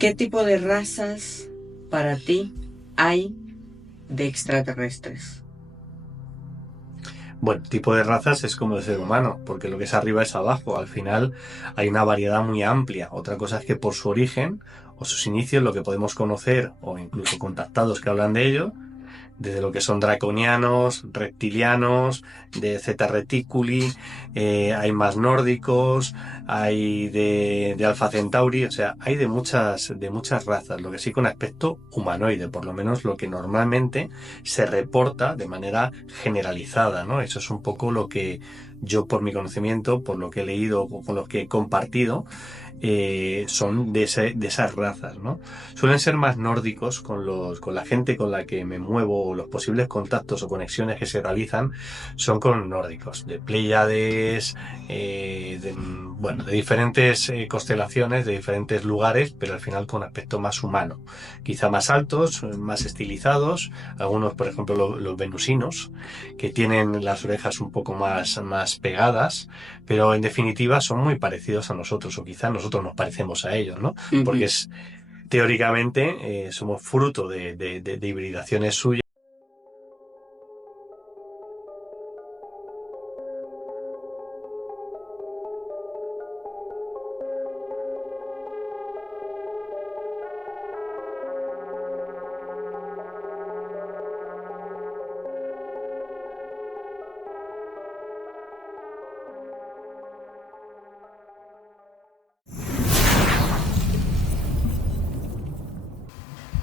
¿Qué tipo de razas para ti hay de extraterrestres? Bueno, tipo de razas es como el ser humano, porque lo que es arriba es abajo. Al final hay una variedad muy amplia. Otra cosa es que por su origen o sus inicios, lo que podemos conocer o incluso contactados que hablan de ello, desde lo que son draconianos, reptilianos, de Zeta Reticuli, hay más nórdicos, hay de Alpha Centauri, o sea, hay de muchas razas, lo que sí con aspecto humanoide, por lo menos lo que normalmente se reporta de manera generalizada, ¿no? Eso es un poco lo que yo por mi conocimiento, por lo que he leído o con lo que he compartido, son de esas razas, ¿no? Suelen ser más nórdicos con la gente con la que me muevo, o los posibles contactos o conexiones que se realizan son con nórdicos, de Pléyades, de diferentes constelaciones, de diferentes lugares, pero al final con aspecto más humano, quizá más altos, más estilizados, algunos por ejemplo los venusinos, que tienen las orejas un poco más pegadas, pero en definitiva son muy parecidos a nosotros, o quizá nosotros nos parecemos a ellos, ¿no? Porque Ujú. es teóricamente somos fruto de hibridaciones suyas.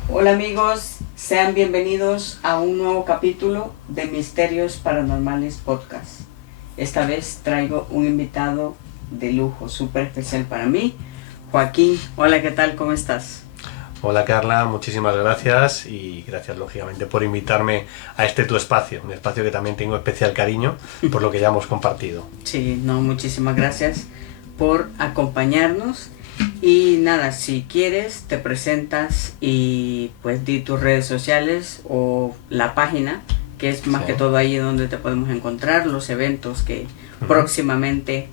Hola amigos, sean bienvenidos a un nuevo capítulo de Misterios Paranormales Podcast. Esta vez traigo un invitado de lujo, súper especial para mí, Joaquín. Hola, ¿qué tal? ¿Cómo estás? Hola Carla, muchísimas gracias y gracias lógicamente por invitarme a este tu espacio, un espacio que también tengo especial cariño por lo que ya hemos compartido. Sí, no, muchísimas gracias por acompañarnos. Y nada, si quieres te presentas y pues di tus redes sociales o la página, que es más Sí. que todo ahí donde te podemos encontrar, los eventos que próximamente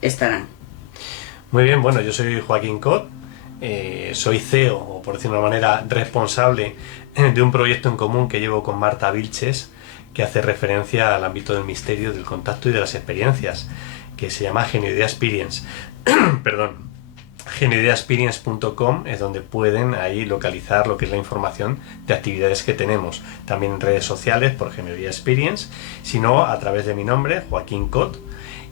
estarán. Muy bien, bueno, yo soy Joaquín Cot, soy CEO, o por decirlo de una manera, responsable de un proyecto en común que llevo con Marta Vilches, que hace referencia al ámbito del misterio, del contacto y de las experiencias, que se llama Genuidea Experience. Perdón. Genuideaexperience.com es donde pueden ahí localizar lo que es la información de actividades que tenemos, también en redes sociales por Genuidea Experience, sino a través de mi nombre, Joaquín Cot,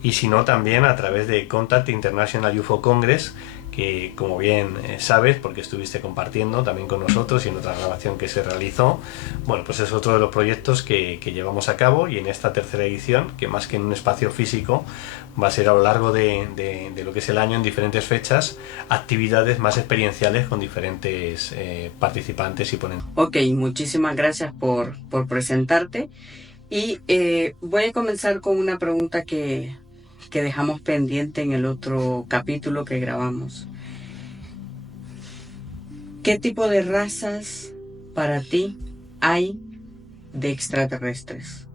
y si no también a través de Contact International UFO Congress, que como bien sabes, porque estuviste compartiendo también con nosotros y en otra grabación que se realizó, bueno, pues es otro de los proyectos que llevamos a cabo, y en esta tercera edición, que más que en un espacio físico, va a ser a lo largo de lo que es el año, en diferentes fechas, actividades más experienciales con diferentes participantes y ponentes. Ok, muchísimas gracias por presentarte. Y voy a comenzar con una pregunta que dejamos pendiente en el otro capítulo que grabamos. ¿Qué tipo de razas para ti hay de extraterrestres?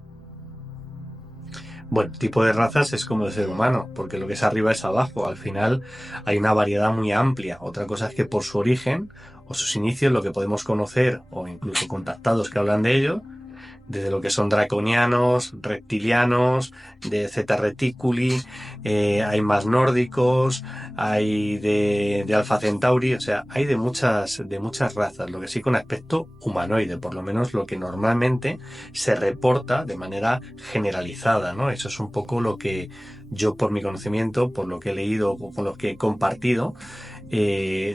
Bueno, tipo de razas es como el ser humano, porque lo que es arriba es abajo. Al final hay una variedad muy amplia. Otra cosa es que por su origen o sus inicios, lo que podemos conocer o incluso contactados que hablan de ello, desde lo que son draconianos, reptilianos, de Zeta Reticuli, hay más nórdicos, hay de Alpha Centauri, o sea, hay de muchas razas, lo que sí con aspecto humanoide, por lo menos lo que normalmente se reporta de manera generalizada, ¿no? Eso es un poco lo que yo por mi conocimiento, por lo que he leído o con lo que he compartido,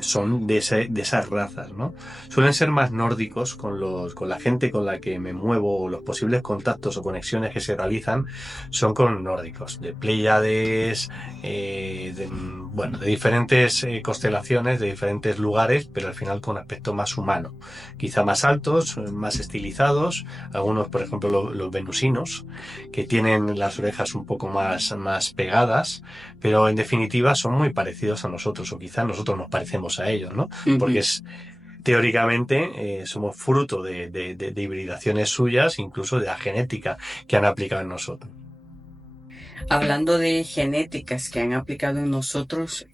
son de esas razas, ¿no? Suelen ser más nórdicos con la gente con la que me muevo, o los posibles contactos o conexiones que se realizan son con nórdicos, de Pléyades, de diferentes constelaciones, de diferentes lugares, pero al final con aspecto más humano, quizá más altos, más estilizados, algunos por ejemplo los venusinos, que tienen las orejas un poco más pegadas, pero en definitiva son muy parecidos a nosotros, o quizá nosotros nos parecemos a ellos, ¿no? Porque Ujú. es teóricamente somos fruto de hibridaciones suyas, incluso de la genética que han aplicado en nosotros. Hablando de genéticas que han aplicado en nosotros,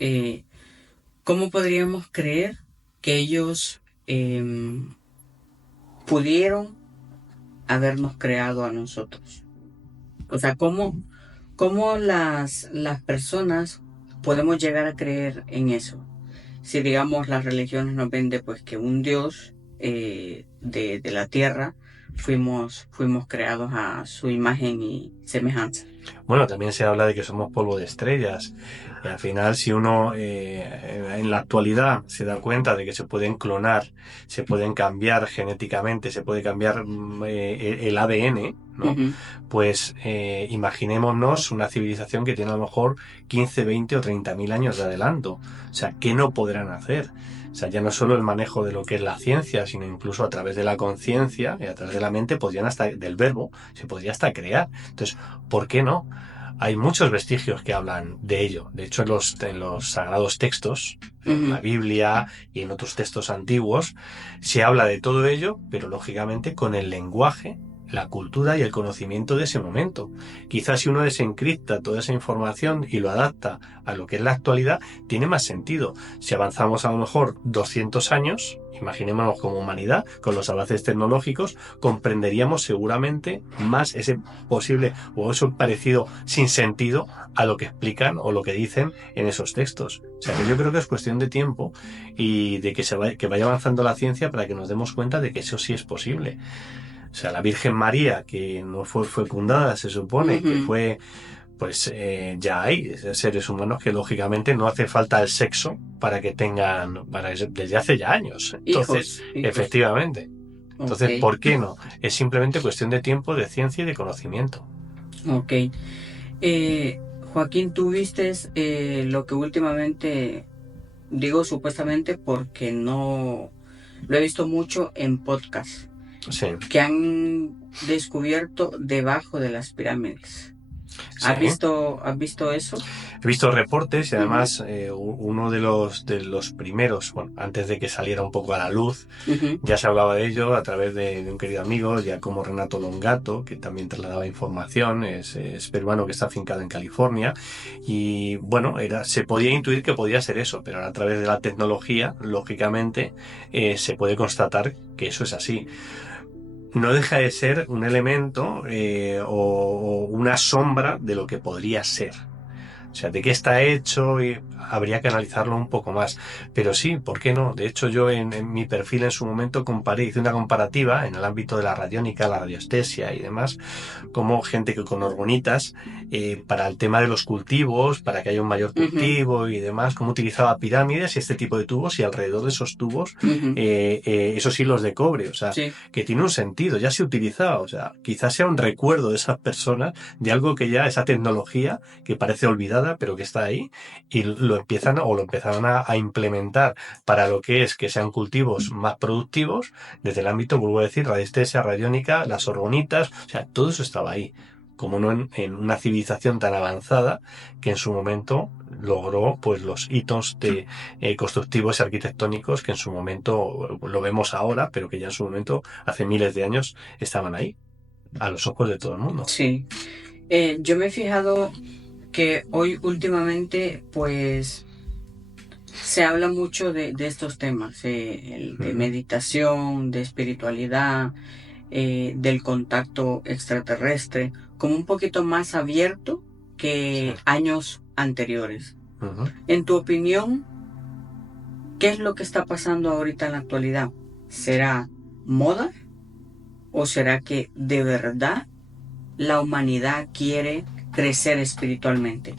¿cómo podríamos creer que ellos pudieron habernos creado a nosotros? O sea, ¿cómo las personas podemos llegar a creer en eso? Si, digamos, las religiones nos venden pues que un Dios de la tierra fuimos creados a su imagen y semejanza. Bueno, también se habla de que somos polvo de estrellas. Y al final, si uno en la actualidad se da cuenta de que se pueden clonar, se pueden cambiar genéticamente, se puede cambiar el ADN, ¿no? Ujú. Pues imaginémonos una civilización que tiene a lo mejor 15, 20 o 30.000 años de adelanto. O sea, ¿qué no podrán hacer? O sea, ya no solo el manejo de lo que es la ciencia, sino incluso a través de la conciencia y a través de la mente, podrían hasta, del verbo, se podría hasta crear. Entonces, ¿por qué no? Hay muchos vestigios que hablan de ello. De hecho, en los sagrados textos, en la Biblia y en otros textos antiguos, se habla de todo ello, pero lógicamente con el lenguaje, la cultura y el conocimiento de ese momento. Quizás si uno desencripta toda esa información y lo adapta a lo que es la actualidad, tiene más sentido. Si avanzamos a lo mejor 200 años, imaginémonos como humanidad, con los avances tecnológicos, comprenderíamos seguramente más ese posible o eso parecido sin sentido a lo que explican o lo que dicen en esos textos. O sea que yo creo que es cuestión de tiempo y de que vaya avanzando la ciencia para que nos demos cuenta de que eso sí es posible. O sea, la Virgen María, que no fue fecundada, se supone, que fue, pues ya hay seres humanos que lógicamente no hace falta el sexo para que tengan, desde hace ya años. Entonces, Hijos. efectivamente. Entonces, ¿por qué no? Es simplemente cuestión de tiempo, de ciencia y de conocimiento. Ok. Joaquín, tú viste lo que últimamente, digo supuestamente porque no lo he visto mucho en podcast, Sí. que han descubierto debajo de las pirámides. Sí. ¿Has visto eso? He visto reportes y además uno de los primeros, bueno, antes de que saliera un poco a la luz, ya se hablaba de ello a través de un querido amigo, ya como Renato Longato, que también trasladaba información, es peruano que está afincado en California y bueno, se podía intuir que podía ser eso, pero ahora a través de la tecnología, lógicamente, se puede constatar que eso es así. No deja de ser un elemento o una sombra de lo que podría ser. O sea, de qué está hecho y habría que analizarlo un poco más. Pero sí, ¿por qué no? De hecho, yo en mi perfil en su momento hice una comparativa en el ámbito de la radiónica, la radiestesia y demás, como gente que con orgonitas, para el tema de los cultivos, para que haya un mayor cultivo y demás, cómo utilizaba pirámides y este tipo de tubos y alrededor de esos tubos, esos hilos de cobre, o sea, que tiene un sentido, ya se utilizaba, o sea, quizás sea un recuerdo de esas personas de algo que ya, esa tecnología que parece olvidada, pero que está ahí y lo empezaron a implementar para lo que sean cultivos más productivos desde el ámbito, vuelvo a decir, radiestesia, radiónica, las orgonitas, o sea, todo eso estaba ahí, como no en una civilización tan avanzada que en su momento logró pues los hitos constructivos y arquitectónicos que en su momento lo vemos ahora, pero que ya en su momento, hace miles de años, estaban ahí, a los ojos de todo el mundo. Sí. Yo me he fijado que hoy últimamente pues se habla mucho de estos temas, de meditación, de espiritualidad, del contacto extraterrestre, como un poquito más abierto que años anteriores. En tu opinión, ¿qué es lo que está pasando ahorita en la actualidad? ¿Será moda? ¿O será que de verdad la humanidad quiere crecer espiritualmente?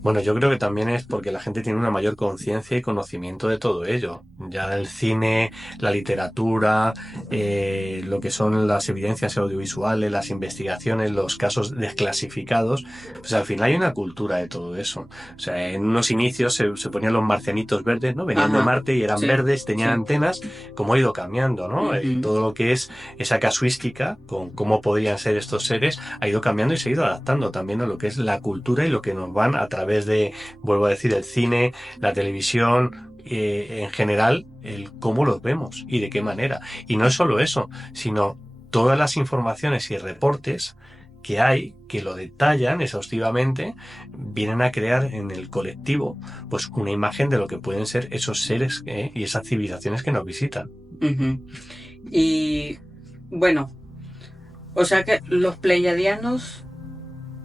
Bueno, yo creo que también es porque la gente tiene una mayor conciencia y conocimiento de todo ello. Ya el cine, la literatura, lo que son las evidencias audiovisuales, las investigaciones, los casos desclasificados, pues al final hay una cultura de todo eso. O sea, en unos inicios se ponían los marcianitos verdes, ¿no? Venían de Marte y eran verdes, tenían antenas, como ha ido cambiando, ¿no? Y todo lo que es esa casuística con cómo podrían ser estos seres ha ido cambiando y se ha ido adaptando también a lo que es la cultura y lo que nos van a través de, vuelvo a decir, el cine, la televisión, en general, el cómo los vemos y de qué manera. Y no es solo eso, sino todas las informaciones y reportes que hay, que lo detallan exhaustivamente, vienen a crear en el colectivo pues una imagen de lo que pueden ser esos seres y esas civilizaciones que nos visitan. Y bueno, o sea que los pleiadianos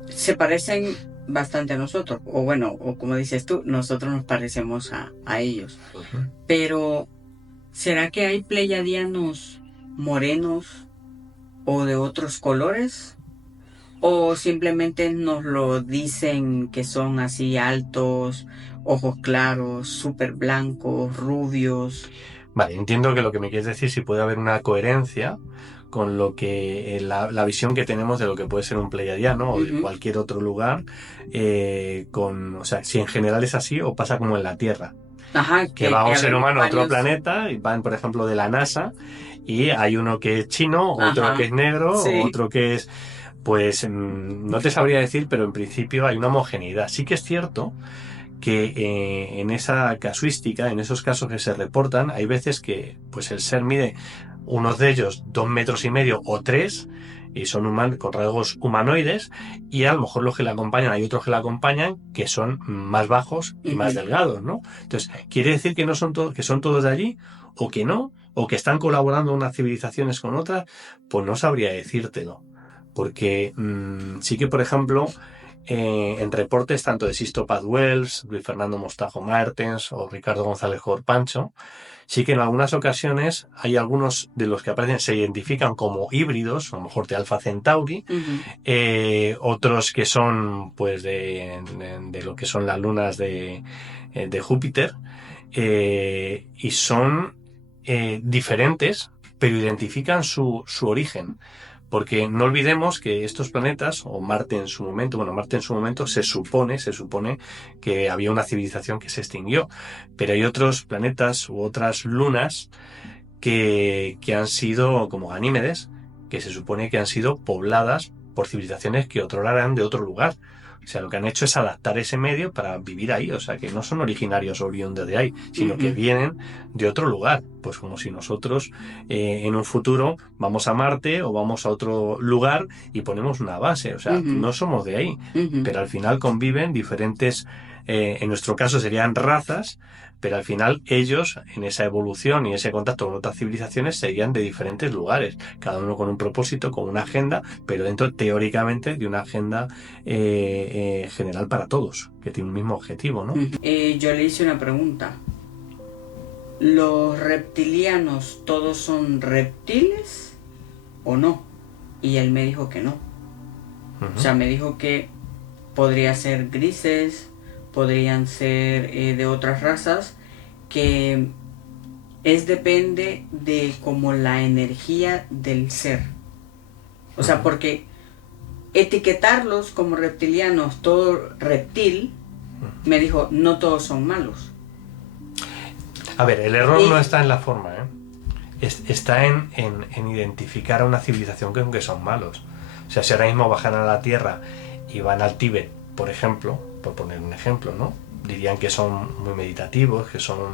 se parecen bastante a nosotros, o bueno, o como dices tú, nosotros nos parecemos a ellos. Pero, ¿será que hay pleiadianos morenos o de otros colores? ¿O simplemente nos lo dicen que son así altos, ojos claros, súper blancos, rubios? Vale, entiendo que lo que me quieres decir, si puede haber una coherencia con lo que la visión que tenemos de lo que puede ser un pleiadiano o de cualquier otro lugar, o sea, si en general es así o pasa como en la Tierra. Ajá, que va un ser humano a otro planeta, y van, por ejemplo, de la NASA, y hay uno que es chino, otro que es negro, otro que es... Pues no te sabría decir, pero en principio hay una homogeneidad. Sí que es cierto que en esa casuística, en esos casos que se reportan, hay veces que pues el ser mide, unos de ellos 2,5 metros o 3, y son con rasgos humanoides, y a lo mejor los que le acompañan, hay otros que le acompañan que son más bajos y más delgados, ¿no? Entonces, ¿quiere decir que no son todos, que son todos de allí? ¿O que no? ¿O que están colaborando unas civilizaciones con otras? Pues no sabría decírtelo. Porque sí que, por ejemplo, en reportes tanto de Sisto Paz Wells, Luis Fernando Mostajo Martens o Ricardo González Corpancho, sí que en algunas ocasiones hay algunos de los que aparecen, se identifican como híbridos, a lo mejor de Alpha Centauri, otros que son pues de lo que son las lunas de Júpiter, y son diferentes, pero identifican su origen. Porque no olvidemos que estos planetas, o Marte en su momento, se supone que había una civilización que se extinguió. Pero hay otros planetas u otras lunas que han sido, como Ganímedes, que se supone que han sido pobladas por civilizaciones que otrora eran de otro lugar. O sea, lo que han hecho es adaptar ese medio para vivir ahí. O sea, que no son originarios oriundos de ahí, sino que vienen de otro lugar. Pues como si nosotros en un futuro vamos a Marte o vamos a otro lugar y ponemos una base. O sea, no somos de ahí. Pero al final conviven diferentes, en nuestro caso serían razas, pero al final ellos, en esa evolución y ese contacto con otras civilizaciones, serían de diferentes lugares, cada uno con un propósito, con una agenda, pero dentro, teóricamente, de una agenda general para todos, que tiene un mismo objetivo, ¿no? Yo le hice una pregunta. ¿Los reptilianos todos son reptiles o no? Y él me dijo que no. O sea, me dijo que podría ser grises, podrían ser de otras razas, que depende de como la energía del ser. O sea, porque etiquetarlos como reptilianos, todo reptil, me dijo, no todos son malos. A ver, el error no está en la forma, está en identificar a una civilización que son malos. O sea, si ahora mismo bajan a la Tierra y van al Tíbet, por ejemplo, por poner un ejemplo, ¿no? Dirían que son muy meditativos, que son...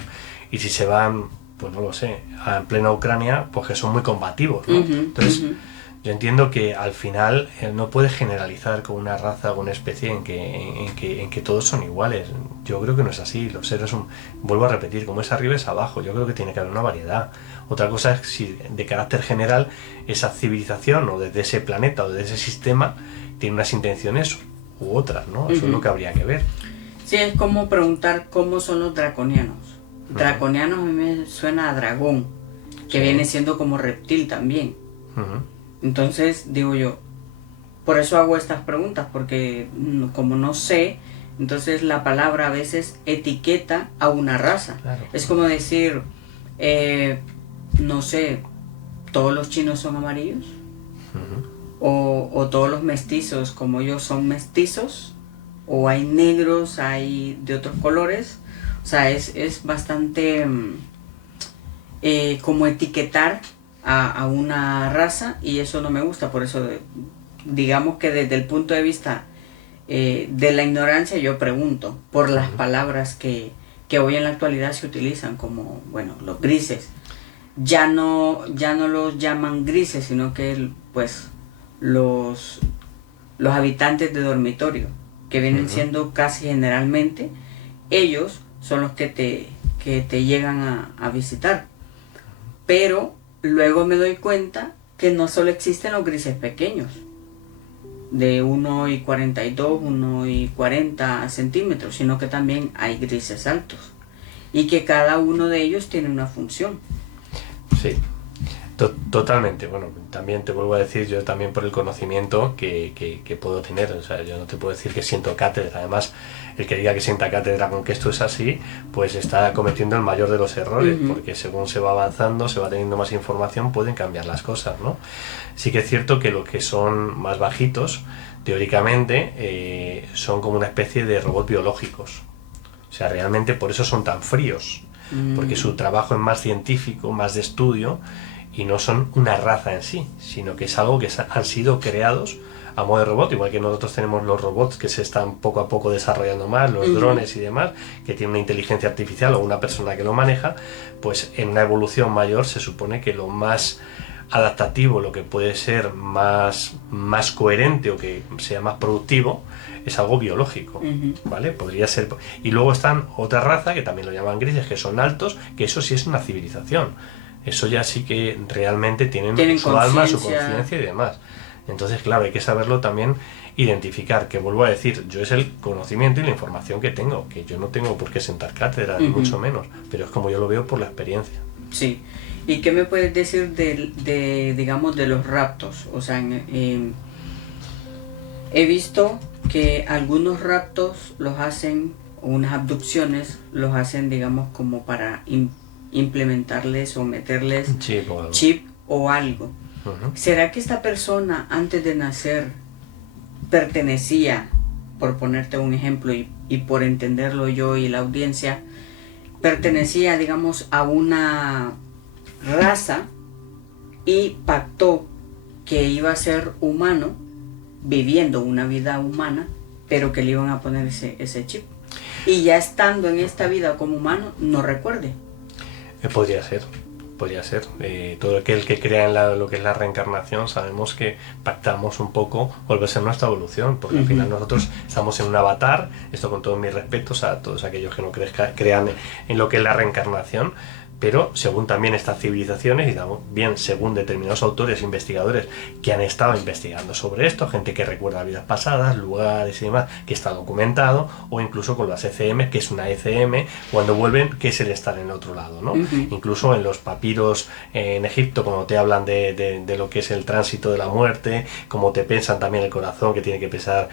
Y si se van, pues no lo sé, en plena Ucrania, pues que son muy combativos, ¿no? Entonces, yo entiendo que al final no puedes generalizar con una raza o una especie en que todos son iguales. Yo creo que no es así. Los seres son, vuelvo a repetir, como es arriba es abajo. Yo creo que tiene que haber una variedad. Otra cosa es si de carácter general esa civilización o desde ese planeta o desde ese sistema tiene unas intenciones u otras, ¿no? Eso es lo que habría que ver. Sí, es como preguntar cómo son los draconianos. Draconianos a mí me suena a dragón, que viene siendo como reptil también. Entonces, digo yo, por eso hago estas preguntas, porque como no sé, entonces la palabra a veces etiqueta a una raza. Claro. Es como decir, no sé, ¿todos los chinos son amarillos? O todos los mestizos como yo son mestizos, o hay negros, hay de otros colores. O sea, es bastante como etiquetar a una raza, y eso no me gusta. Por eso digamos que desde el punto de vista de la ignorancia yo pregunto por las palabras que hoy en la actualidad se utilizan, como, bueno, los grises. Ya no los llaman grises, sino que pues los los habitantes de dormitorio, que vienen siendo casi generalmente, ellos son los que te llegan a visitar. Pero luego me doy cuenta que no solo existen los grises pequeños, de 1,42, 1,40 centímetros, sino que también hay grises altos. Y que cada uno de ellos tiene una función. Sí, totalmente. Bueno, también te vuelvo a decir, yo también por el conocimiento que puedo tener, o sea, yo no te puedo decir que siento cátedra. Además, el que diga que sienta cátedra con que esto es así, pues está cometiendo el mayor de los errores, porque según se va avanzando, se va teniendo más información, pueden cambiar las cosas, ¿no? Sí que es cierto que los que son más bajitos, teóricamente, son como una especie de robots biológicos. O sea, realmente por eso son tan fríos, porque su trabajo es más científico, más de estudio, y no son una raza en sí, sino que es algo que han sido creados a modo de robot, igual que nosotros tenemos los robots que se están poco a poco desarrollando más, los drones y demás, que tienen una inteligencia artificial o una persona que lo maneja, pues en una evolución mayor se supone que lo más adaptativo, lo que puede ser más coherente o que sea más productivo, es algo biológico, ¿vale? Podría ser. Y luego están otra raza, que también lo llaman grises, que son altos, que eso sí es una civilización. Eso ya sí que realmente tienen su alma, su conciencia y demás. Entonces, claro, hay que saberlo también identificar, que vuelvo a decir, yo es el conocimiento y la información que tengo, que yo no tengo por qué sentar cátedra, ni mucho menos, pero es como yo lo veo por la experiencia. Sí. ¿Y qué me puedes decir digamos, de los raptos? O sea, he visto que algunos raptos los hacen, o unas abducciones los hacen, digamos, como para implementarles o meterles chip o algo. ¿Será que esta persona antes de nacer pertenecía, por ponerte un ejemplo y por entenderlo yo y la audiencia, pertenecía, digamos, a una raza y pactó que iba a ser humano, viviendo una vida humana, pero que le iban a poner ese chip? Y ya estando en esta vida como humano, no recuerde. Podría ser. Todo aquel que crea en lo que es la reencarnación, sabemos que pactamos un poco volverse a nuestra evolución, porque al final nosotros estamos en un avatar, esto con todos mis respetos a todos aquellos que no crean en lo que es la reencarnación, pero según también estas civilizaciones, y bien según determinados autores, investigadores que han estado investigando sobre esto, gente que recuerda vidas pasadas, lugares y demás, que está documentado, o incluso con las ECM, que es una ECM, cuando vuelven, que es el estar en el otro lado, ¿no? Incluso en los papiros en Egipto, cuando te hablan de lo que es el tránsito de la muerte, como te pensan también el corazón, que tiene que pesar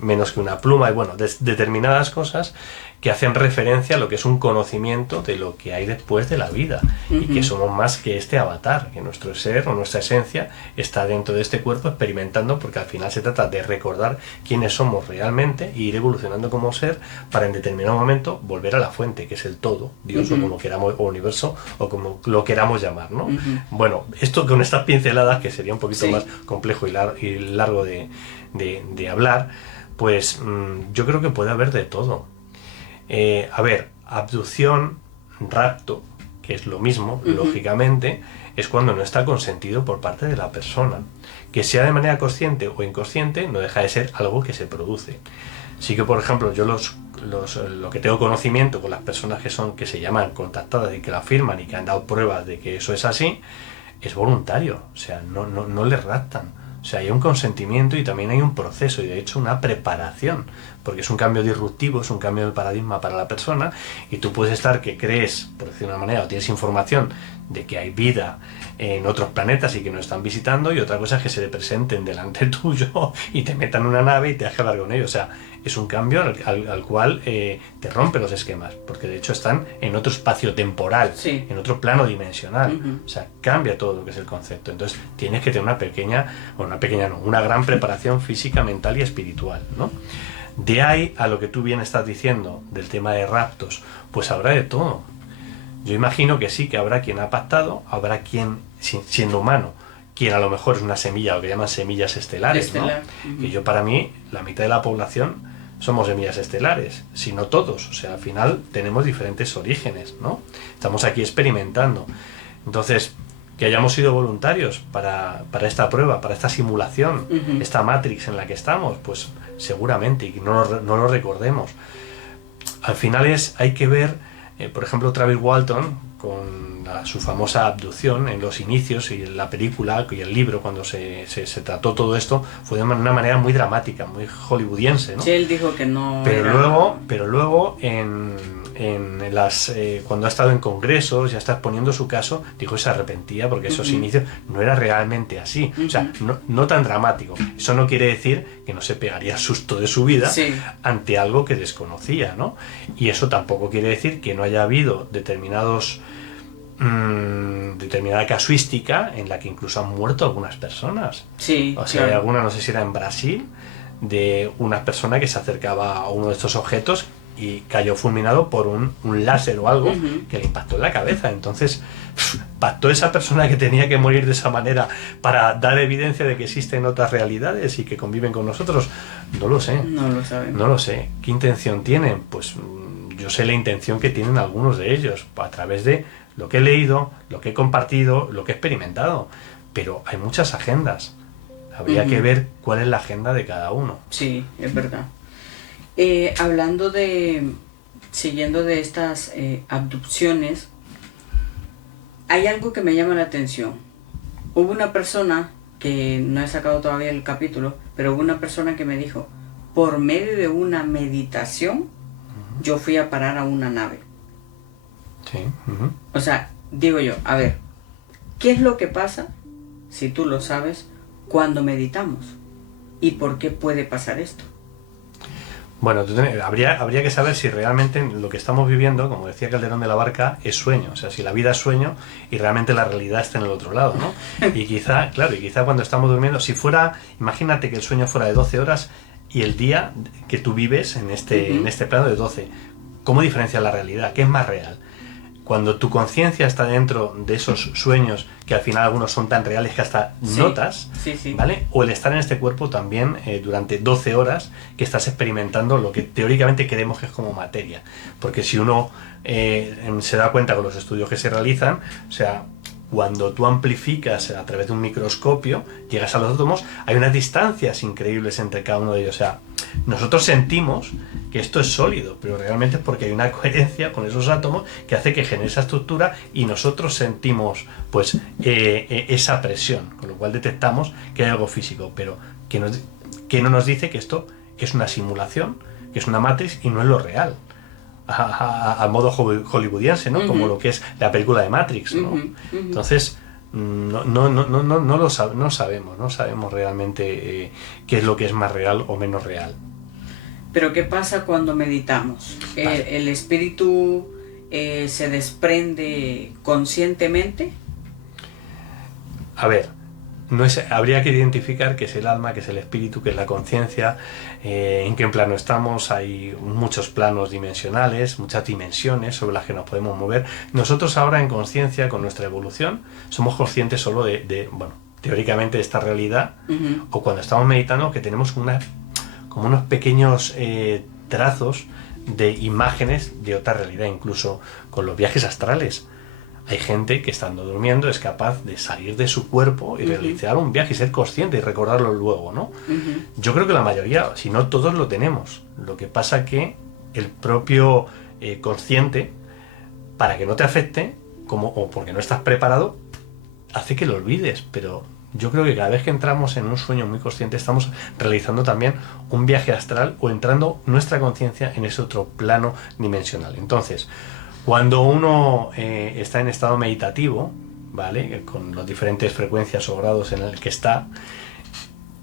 menos que una pluma, y bueno, determinadas cosas que hacen referencia a lo que es un conocimiento de lo que hay después de la vida, y que somos más que este avatar, que nuestro ser o nuestra esencia está dentro de este cuerpo experimentando, porque al final se trata de recordar quiénes somos realmente e ir evolucionando como ser para en determinado momento volver a la fuente, que es el todo, Dios o como queramos, o universo, o como lo queramos llamar, ¿no? Bueno, esto con estas pinceladas, que sería un poquito más complejo y largo de hablar, pues yo creo que puede haber de todo. Abducción, rapto, que es lo mismo, lógicamente, es cuando no está consentido por parte de la persona. Que sea de manera consciente o inconsciente, no deja de ser algo que se produce. Sí que, por ejemplo, yo lo que tengo conocimiento con las personas que se llaman contactadas y que lo afirman y que han dado pruebas de que eso es así, es voluntario, o sea, no les raptan. O sea, hay un consentimiento y también hay un proceso y de hecho una preparación, porque es un cambio disruptivo, es un cambio de paradigma para la persona, y tú puedes estar que crees, por decir de una manera, o tienes información de que hay vida en otros planetas y que nos están visitando, y otra cosa es que se le presenten delante tuyo y te metan en una nave y te dejes hablar con ellos. O sea, es un cambio al cual te rompe los esquemas, porque de hecho están en otro espacio temporal, en otro plano dimensional. O sea, cambia todo lo que es el concepto. Entonces tienes que tener una gran preparación física, mental y espiritual, ¿no? De ahí a lo que tú bien estás diciendo del tema de raptos, pues habrá de todo. Yo imagino que sí, que habrá quien ha pactado, habrá quien, siendo humano, quien a lo mejor es una semilla, lo que llaman semillas estelares, ¿no? Que yo, para mí, la mitad de la población somos semillas estelares, si no todos. O sea, al final tenemos diferentes orígenes, ¿no? Estamos aquí experimentando. Entonces, que hayamos sido voluntarios para esta prueba, para esta simulación, esta Matrix en la que estamos, pues seguramente, y que no lo recordemos. Al final hay que ver, por ejemplo, Travis Walton, con su famosa abducción en los inicios, y en la película y el libro, cuando se trató todo esto, fue de una manera muy dramática, muy hollywoodiense, ¿no? Sí, él dijo que no. Pero luego cuando ha estado en congresos, ya está exponiendo su caso, dijo que se arrepentía porque esos inicios no era realmente así. O sea, no tan dramático. Eso no quiere decir que no se pegaría el susto de su vida ante algo que desconocía, ¿no? Y eso tampoco quiere decir que no haya habido determinada casuística en la que incluso han muerto algunas personas. Sí, o sea, hay alguna, no sé si era en Brasil, de una persona que se acercaba a uno de estos objetos y cayó fulminado por un láser o algo que le impactó en la cabeza. Entonces, ¿pactó esa persona que tenía que morir de esa manera para dar evidencia de que existen otras realidades y que conviven con nosotros? No lo sé. No lo sabemos. No lo sé. ¿Qué intención tienen? Pues yo sé la intención que tienen algunos de ellos a través de lo que he leído, lo que he compartido, lo que he experimentado. Pero hay muchas agendas. Habría que ver cuál es la agenda de cada uno. Sí, es verdad. Siguiendo de estas abducciones, hay algo que me llama la atención. Hubo una persona, que no he sacado todavía el capítulo, pero hubo una persona que me dijo, por medio de una meditación, yo fui a parar a una nave. Sí. O sea, digo yo, a ver, ¿qué es lo que pasa, si tú lo sabes, cuando meditamos? ¿Y por qué puede pasar esto? Bueno, habría que saber si realmente lo que estamos viviendo, como decía Calderón de la Barca, es sueño. O sea, si la vida es sueño y realmente la realidad está en el otro lado, ¿no? Y quizá cuando estamos durmiendo, si fuera, imagínate que el sueño fuera de 12 horas y el día que tú vives en este plano de 12, ¿cómo diferencia la realidad? ¿Qué es más real? Cuando tu conciencia está dentro de esos sueños, que al final algunos son tan reales que hasta notas, ¿vale? O el estar en este cuerpo también durante 12 horas, que estás experimentando lo que teóricamente creemos que es como materia. Porque si uno se da cuenta con los estudios que se realizan, o sea, cuando tú amplificas a través de un microscopio, llegas a los átomos, hay unas distancias increíbles entre cada uno de ellos. O sea, nosotros sentimos que esto es sólido, pero realmente es porque hay una coherencia con esos átomos que hace que genere esa estructura y nosotros sentimos pues esa presión, con lo cual detectamos que hay algo físico, pero que no nos dice que esto es una simulación, que es una matriz y no es lo real. Al modo hollywoodiense, ¿no? Como lo que es la película de Matrix, ¿no? Entonces, no sabemos realmente qué es lo que es más real o menos real. Pero ¿qué pasa cuando meditamos? ¿El espíritu se desprende conscientemente? A ver, habría que identificar qué es el alma, qué es el espíritu, qué es la conciencia, en qué plano estamos. Hay muchos planos dimensionales, muchas dimensiones sobre las que nos podemos mover. Nosotros ahora en conciencia, con nuestra evolución, somos conscientes solo bueno, teóricamente de esta realidad, o cuando estamos meditando que tenemos como unos pequeños trazos de imágenes de otra realidad, incluso con los viajes astrales. Hay gente que estando durmiendo es capaz de salir de su cuerpo y realizar un viaje y ser consciente y recordarlo luego, ¿no? Yo creo que la mayoría, si no todos, lo tenemos. Lo que pasa que el propio consciente, para que no te afecte, o porque no estás preparado, hace que lo olvides. Pero yo creo que cada vez que entramos en un sueño muy consciente estamos realizando también un viaje astral o entrando nuestra conciencia en ese otro plano dimensional. Entonces, cuando uno está en estado meditativo, ¿vale? Con las diferentes frecuencias o grados en el que está,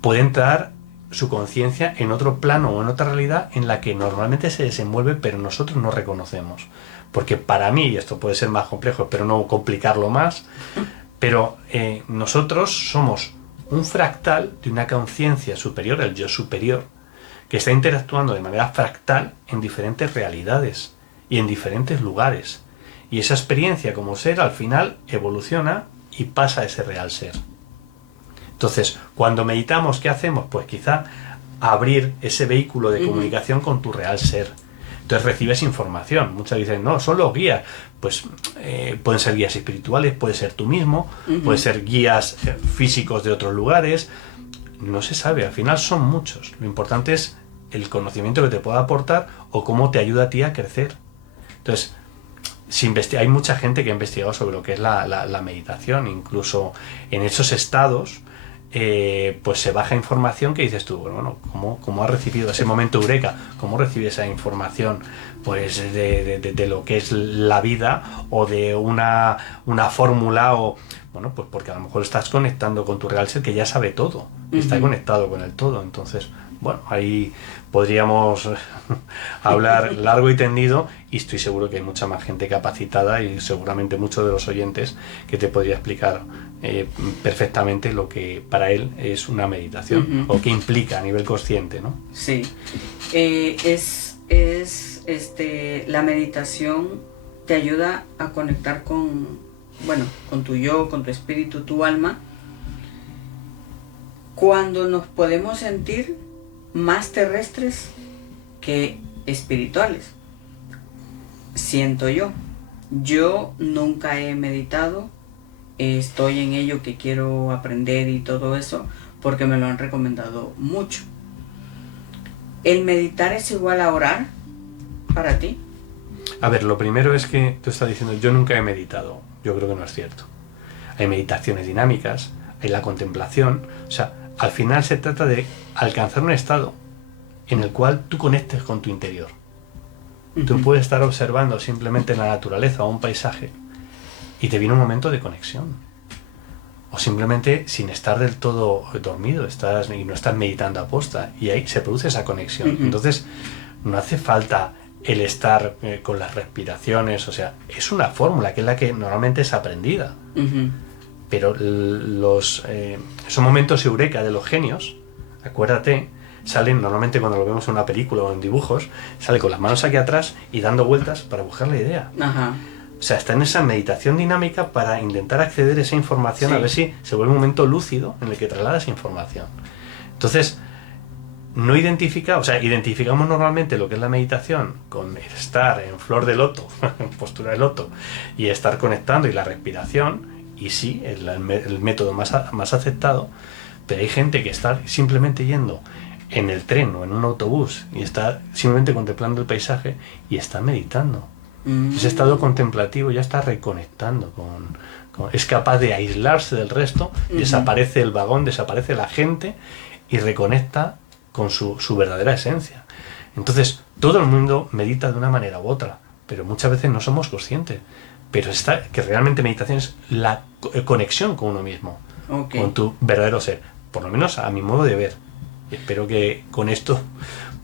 puede entrar su conciencia en otro plano o en otra realidad en la que normalmente se desenvuelve, pero nosotros no reconocemos. Porque para mí, y esto puede ser más complejo, espero no complicarlo más, pero nosotros somos un fractal de una conciencia superior, el yo superior, que está interactuando de manera fractal en diferentes realidades y en diferentes lugares. Y esa experiencia como ser al final evoluciona y pasa a ese real ser. Entonces, cuando meditamos, ¿qué hacemos? Pues quizá abrir ese vehículo de comunicación con tu real ser. Entonces recibes información. Muchas dicen, no, son los guías. Pues pueden ser guías espirituales, puede ser tú mismo, puede ser guías físicos de otros lugares. No se sabe, al final son muchos. Lo importante es el conocimiento que te pueda aportar o cómo te ayuda a ti a crecer. Entonces, hay mucha gente que ha investigado sobre lo que es la meditación, incluso en esos estados, pues se baja información que dices tú, bueno, ¿cómo has recibido ese momento eureka? ¿Cómo recibes esa información pues de lo que es la vida o de una fórmula o... Bueno, pues porque a lo mejor estás conectando con tu real ser que ya sabe todo, está conectado con el todo. Entonces, bueno, ahí podríamos hablar largo y tendido y estoy seguro que hay mucha más gente capacitada y seguramente muchos de los oyentes que te podría explicar perfectamente lo que para él es una meditación o qué implica a nivel consciente, ¿no? Sí, la meditación te ayuda a conectar con tu yo, con tu espíritu, tu alma, cuando nos podemos sentir más terrestres que espirituales. Siento yo. Yo nunca he meditado, estoy en ello que quiero aprender y todo eso, porque me lo han recomendado mucho. ¿El meditar es igual a orar para ti? A ver, lo primero es que tú estás diciendo, yo nunca he meditado. Yo creo que no es cierto. Hay meditaciones dinámicas, hay la contemplación. O sea, al final se trata de alcanzar un estado en el cual tú conectes con tu interior. Tú puedes estar observando simplemente la naturaleza o un paisaje y te viene un momento de conexión. O simplemente sin estar del todo dormido y no estás meditando a posta y ahí se produce esa conexión. Entonces, no hace falta el estar con las respiraciones, o sea, es una fórmula que es la que normalmente es aprendida. Pero esos momentos eureka de los genios, acuérdate, salen normalmente cuando lo vemos en una película o en dibujos, sale con las manos aquí atrás y dando vueltas para buscar la idea. O sea, está en esa meditación dinámica para intentar acceder a esa información, a ver si se vuelve un momento lúcido en el que traslada esa información. Entonces, identificamos normalmente lo que es la meditación con estar en flor de loto, en postura de loto, y estar conectando y la respiración, y sí, el método más aceptado, pero hay gente que está simplemente yendo en el tren o en un autobús y está simplemente contemplando el paisaje y está meditando. Ese estado contemplativo ya está reconectando es capaz de aislarse del resto, desaparece el vagón, desaparece la gente y reconecta con su verdadera esencia. Entonces, todo el mundo medita de una manera u otra, pero muchas veces no somos conscientes. Pero que realmente meditación es la conexión con uno mismo, con tu verdadero ser, por lo menos a mi modo de ver. Espero que con esto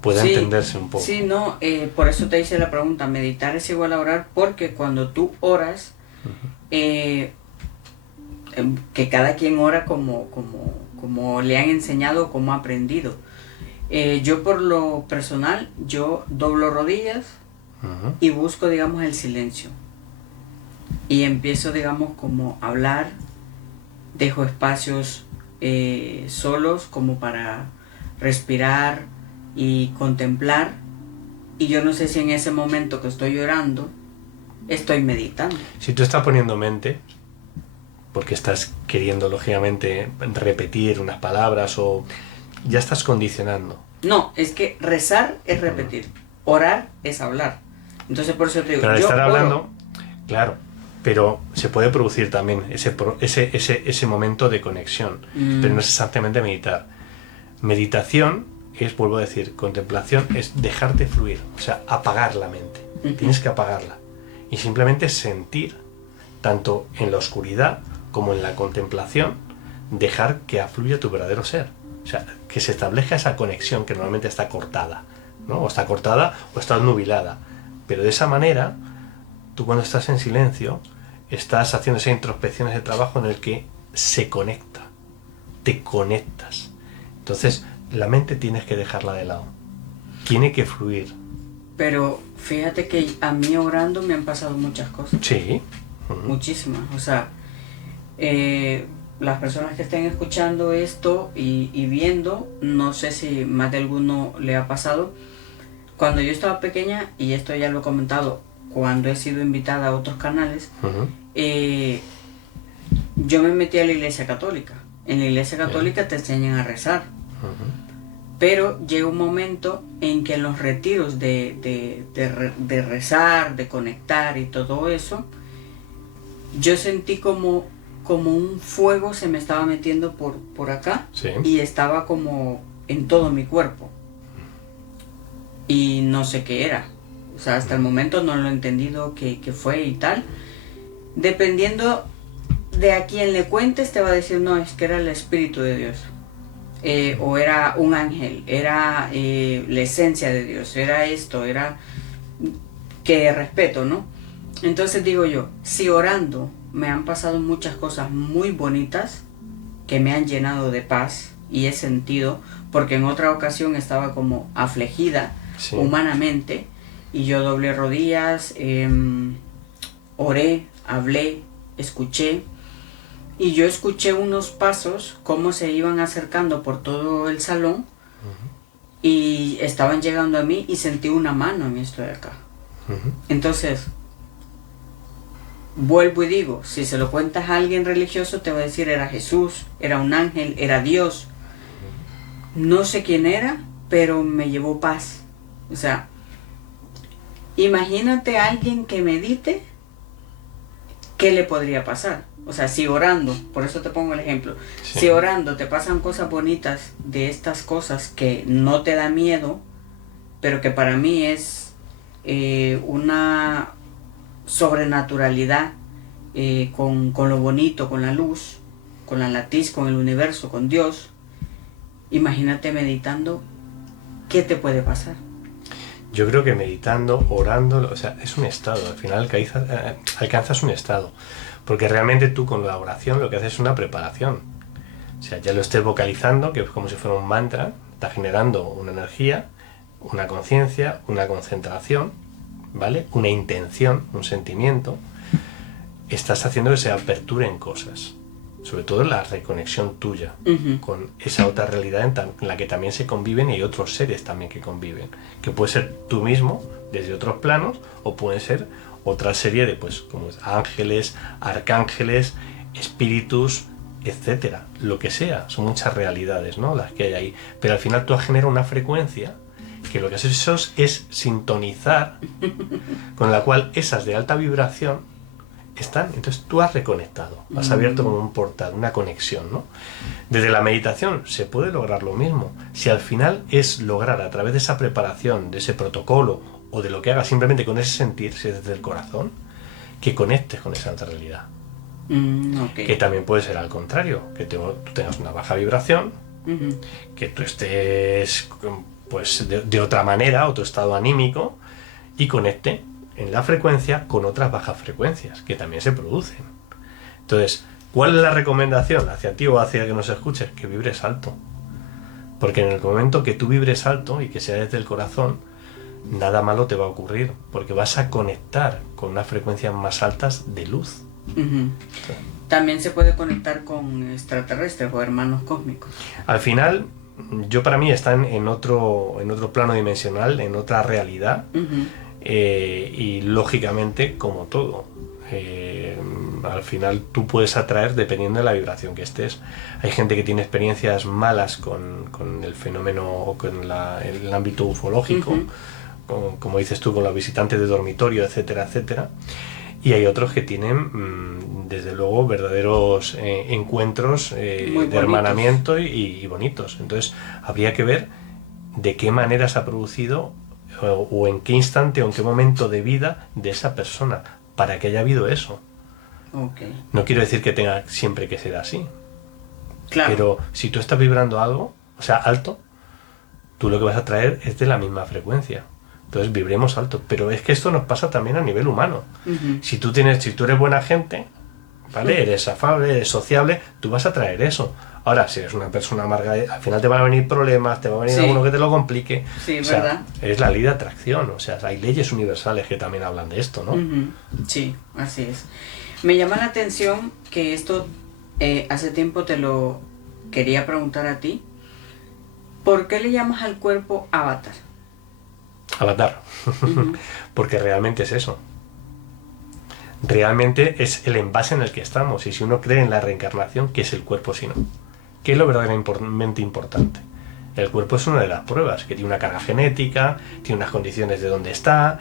pueda entenderse un poco. Sí, no, por eso te hice la pregunta, meditar es igual a orar, porque cuando tú oras, que cada quien ora como le han enseñado, como ha aprendido. Yo por lo personal, yo doblo rodillas y busco, digamos, el silencio. Y empiezo, digamos, como a hablar, dejo espacios solos como para respirar y contemplar. Y yo no sé si en ese momento que estoy llorando, estoy meditando. Si tú estás poniendo mente, porque estás queriendo, lógicamente, repetir unas palabras o ya estás condicionando. No, es que rezar es repetir, orar es hablar. Entonces por eso te digo, pero al estar hablando, claro, pero se puede producir también ese momento de conexión, pero no es exactamente meditar. Meditación es, vuelvo a decir, contemplación es dejarte fluir, o sea, apagar la mente. Tienes que apagarla y simplemente sentir, tanto en la oscuridad como en la contemplación, dejar que afluya tu verdadero ser. O sea, que se establezca esa conexión que normalmente está cortada, ¿no? O está cortada o está nubilada. Pero de esa manera, tú cuando estás en silencio, estás haciendo esa introspección, ese trabajo en el que se conecta, te conectas. Entonces, la mente tienes que dejarla de lado. Tiene que fluir. Pero fíjate que a mí orando me han pasado muchas cosas. Sí. Muchísimas. O sea, las personas que estén escuchando esto y viendo, no sé si más de alguno le ha pasado, Cuando yo estaba pequeña, y esto ya lo he comentado cuando he sido invitada a otros canales, yo me metí a la iglesia católica. En la iglesia católica te enseñan a rezar. Pero llega un momento en que en los retiros de rezar, de conectar y todo eso, yo sentí como un fuego se me estaba metiendo por acá, Sí. y estaba como en todo mi cuerpo. Y no sé qué era. O sea, hasta el momento no lo he entendido qué fue y tal. Dependiendo de a quien le cuentes, te va a decir, no, es que era el Espíritu de Dios. O era un ángel, era la esencia de Dios, era esto, era que respeto, ¿no? Entonces digo yo, si orando me han pasado muchas cosas muy bonitas que me han llenado de paz y he sentido, porque en otra ocasión estaba como afligida Sí. humanamente, y yo doblé rodillas, oré, hablé, escuché. Y yo escuché unos pasos, cómo se iban acercando por todo el salón, y estaban llegando a mí, y sentí una mano en esto de acá. Entonces, vuelvo y digo, si se lo cuentas a alguien religioso, te va a decir, era Jesús, era un ángel, era Dios. No sé quién era, pero me llevó paz. O sea, imagínate a alguien que medite, ¿qué le podría pasar? O sea, si orando, por eso te pongo el ejemplo, Sí. si orando te pasan cosas bonitas de estas cosas que no te da miedo, pero que para mí es una sobrenaturalidad, con lo bonito, con la luz, con la latiz, con el universo, con Dios, imagínate meditando, ¿qué te puede pasar? Yo creo que meditando, orando, o sea, es un estado. Al final alcanzas un estado. Porque realmente tú con la oración lo que haces es una preparación. O sea, ya lo estés vocalizando, que es como si fuera un mantra, está generando una energía, una conciencia, una concentración, ¿vale? Una intención, un sentimiento. Estás haciendo que se aperturen cosas. Sobre todo la reconexión tuya con esa otra realidad en la que también se conviven, y hay otros seres también que conviven. Que puede ser tú mismo, desde otros planos, o puede ser otra serie de, pues, como ángeles, arcángeles, espíritus, etcétera. Lo que sea, son muchas realidades, ¿no?, las que hay ahí. Pero al final tú has generado una frecuencia que lo que has hecho es sintonizar, con la cual esas de alta vibración están. Entonces tú has reconectado, has abierto como un portal, una conexión, ¿no? Desde la meditación se puede lograr lo mismo. Si al final es lograr, a través de esa preparación, de ese protocolo, o de lo que hagas simplemente con ese sentir, si es desde el corazón, que conectes con esa otra realidad. Okay. Que también puede ser al contrario, que tú tengas una baja vibración, que tú estés, pues, de otra manera, otro estado anímico, y conecte en la frecuencia con otras bajas frecuencias que también se producen. Entonces, ¿cuál es la recomendación hacia ti o hacia que nos escuches? Que vibres alto. Porque en el momento que tú vibres alto y que sea desde el corazón, nada malo te va a ocurrir, porque vas a conectar con unas frecuencias más altas de luz. También se puede conectar con extraterrestres o hermanos cósmicos. Al final, para mí están en otro plano dimensional, en otra realidad, y lógicamente, como todo, al final tú puedes atraer dependiendo de la vibración que estés. Hay gente que tiene experiencias malas con el fenómeno o con el ámbito ufológico, como dices tú, con los visitantes de dormitorio, etcétera, etcétera. Y hay otros que tienen, desde luego, verdaderos encuentros de hermanamiento y bonitos. Entonces, habría que ver de qué manera se ha producido, o en qué instante o en qué momento de vida de esa persona, para que haya habido eso. Okay. No quiero decir que tenga siempre que ser así. Claro. Pero si tú estás vibrando algo, o sea, alto, tú lo que vas a traer es de la misma frecuencia. Entonces vibremos alto. Pero es que esto nos pasa también a nivel humano. Si tú eres buena gente, ¿vale? Eres afable, eres sociable, tú vas a traer eso. Ahora, si eres una persona amarga, al final te van a venir problemas, te va a venir alguno que te lo complique. Sí, o sea, ¿verdad? Es la ley de atracción. O sea, hay leyes universales que también hablan de esto, ¿no? Sí, así es. Me llama la atención que esto, hace tiempo te lo quería preguntar a ti. ¿Por qué le llamas al cuerpo avatar? Avatar. Ujú. Porque realmente es eso. Realmente es el envase en el que estamos. Y si uno cree en la reencarnación, ¿qué es el cuerpo si no? ¿Qué es lo verdaderamente importante? El cuerpo es una de las pruebas, que tiene una carga genética, tiene unas condiciones de dónde está,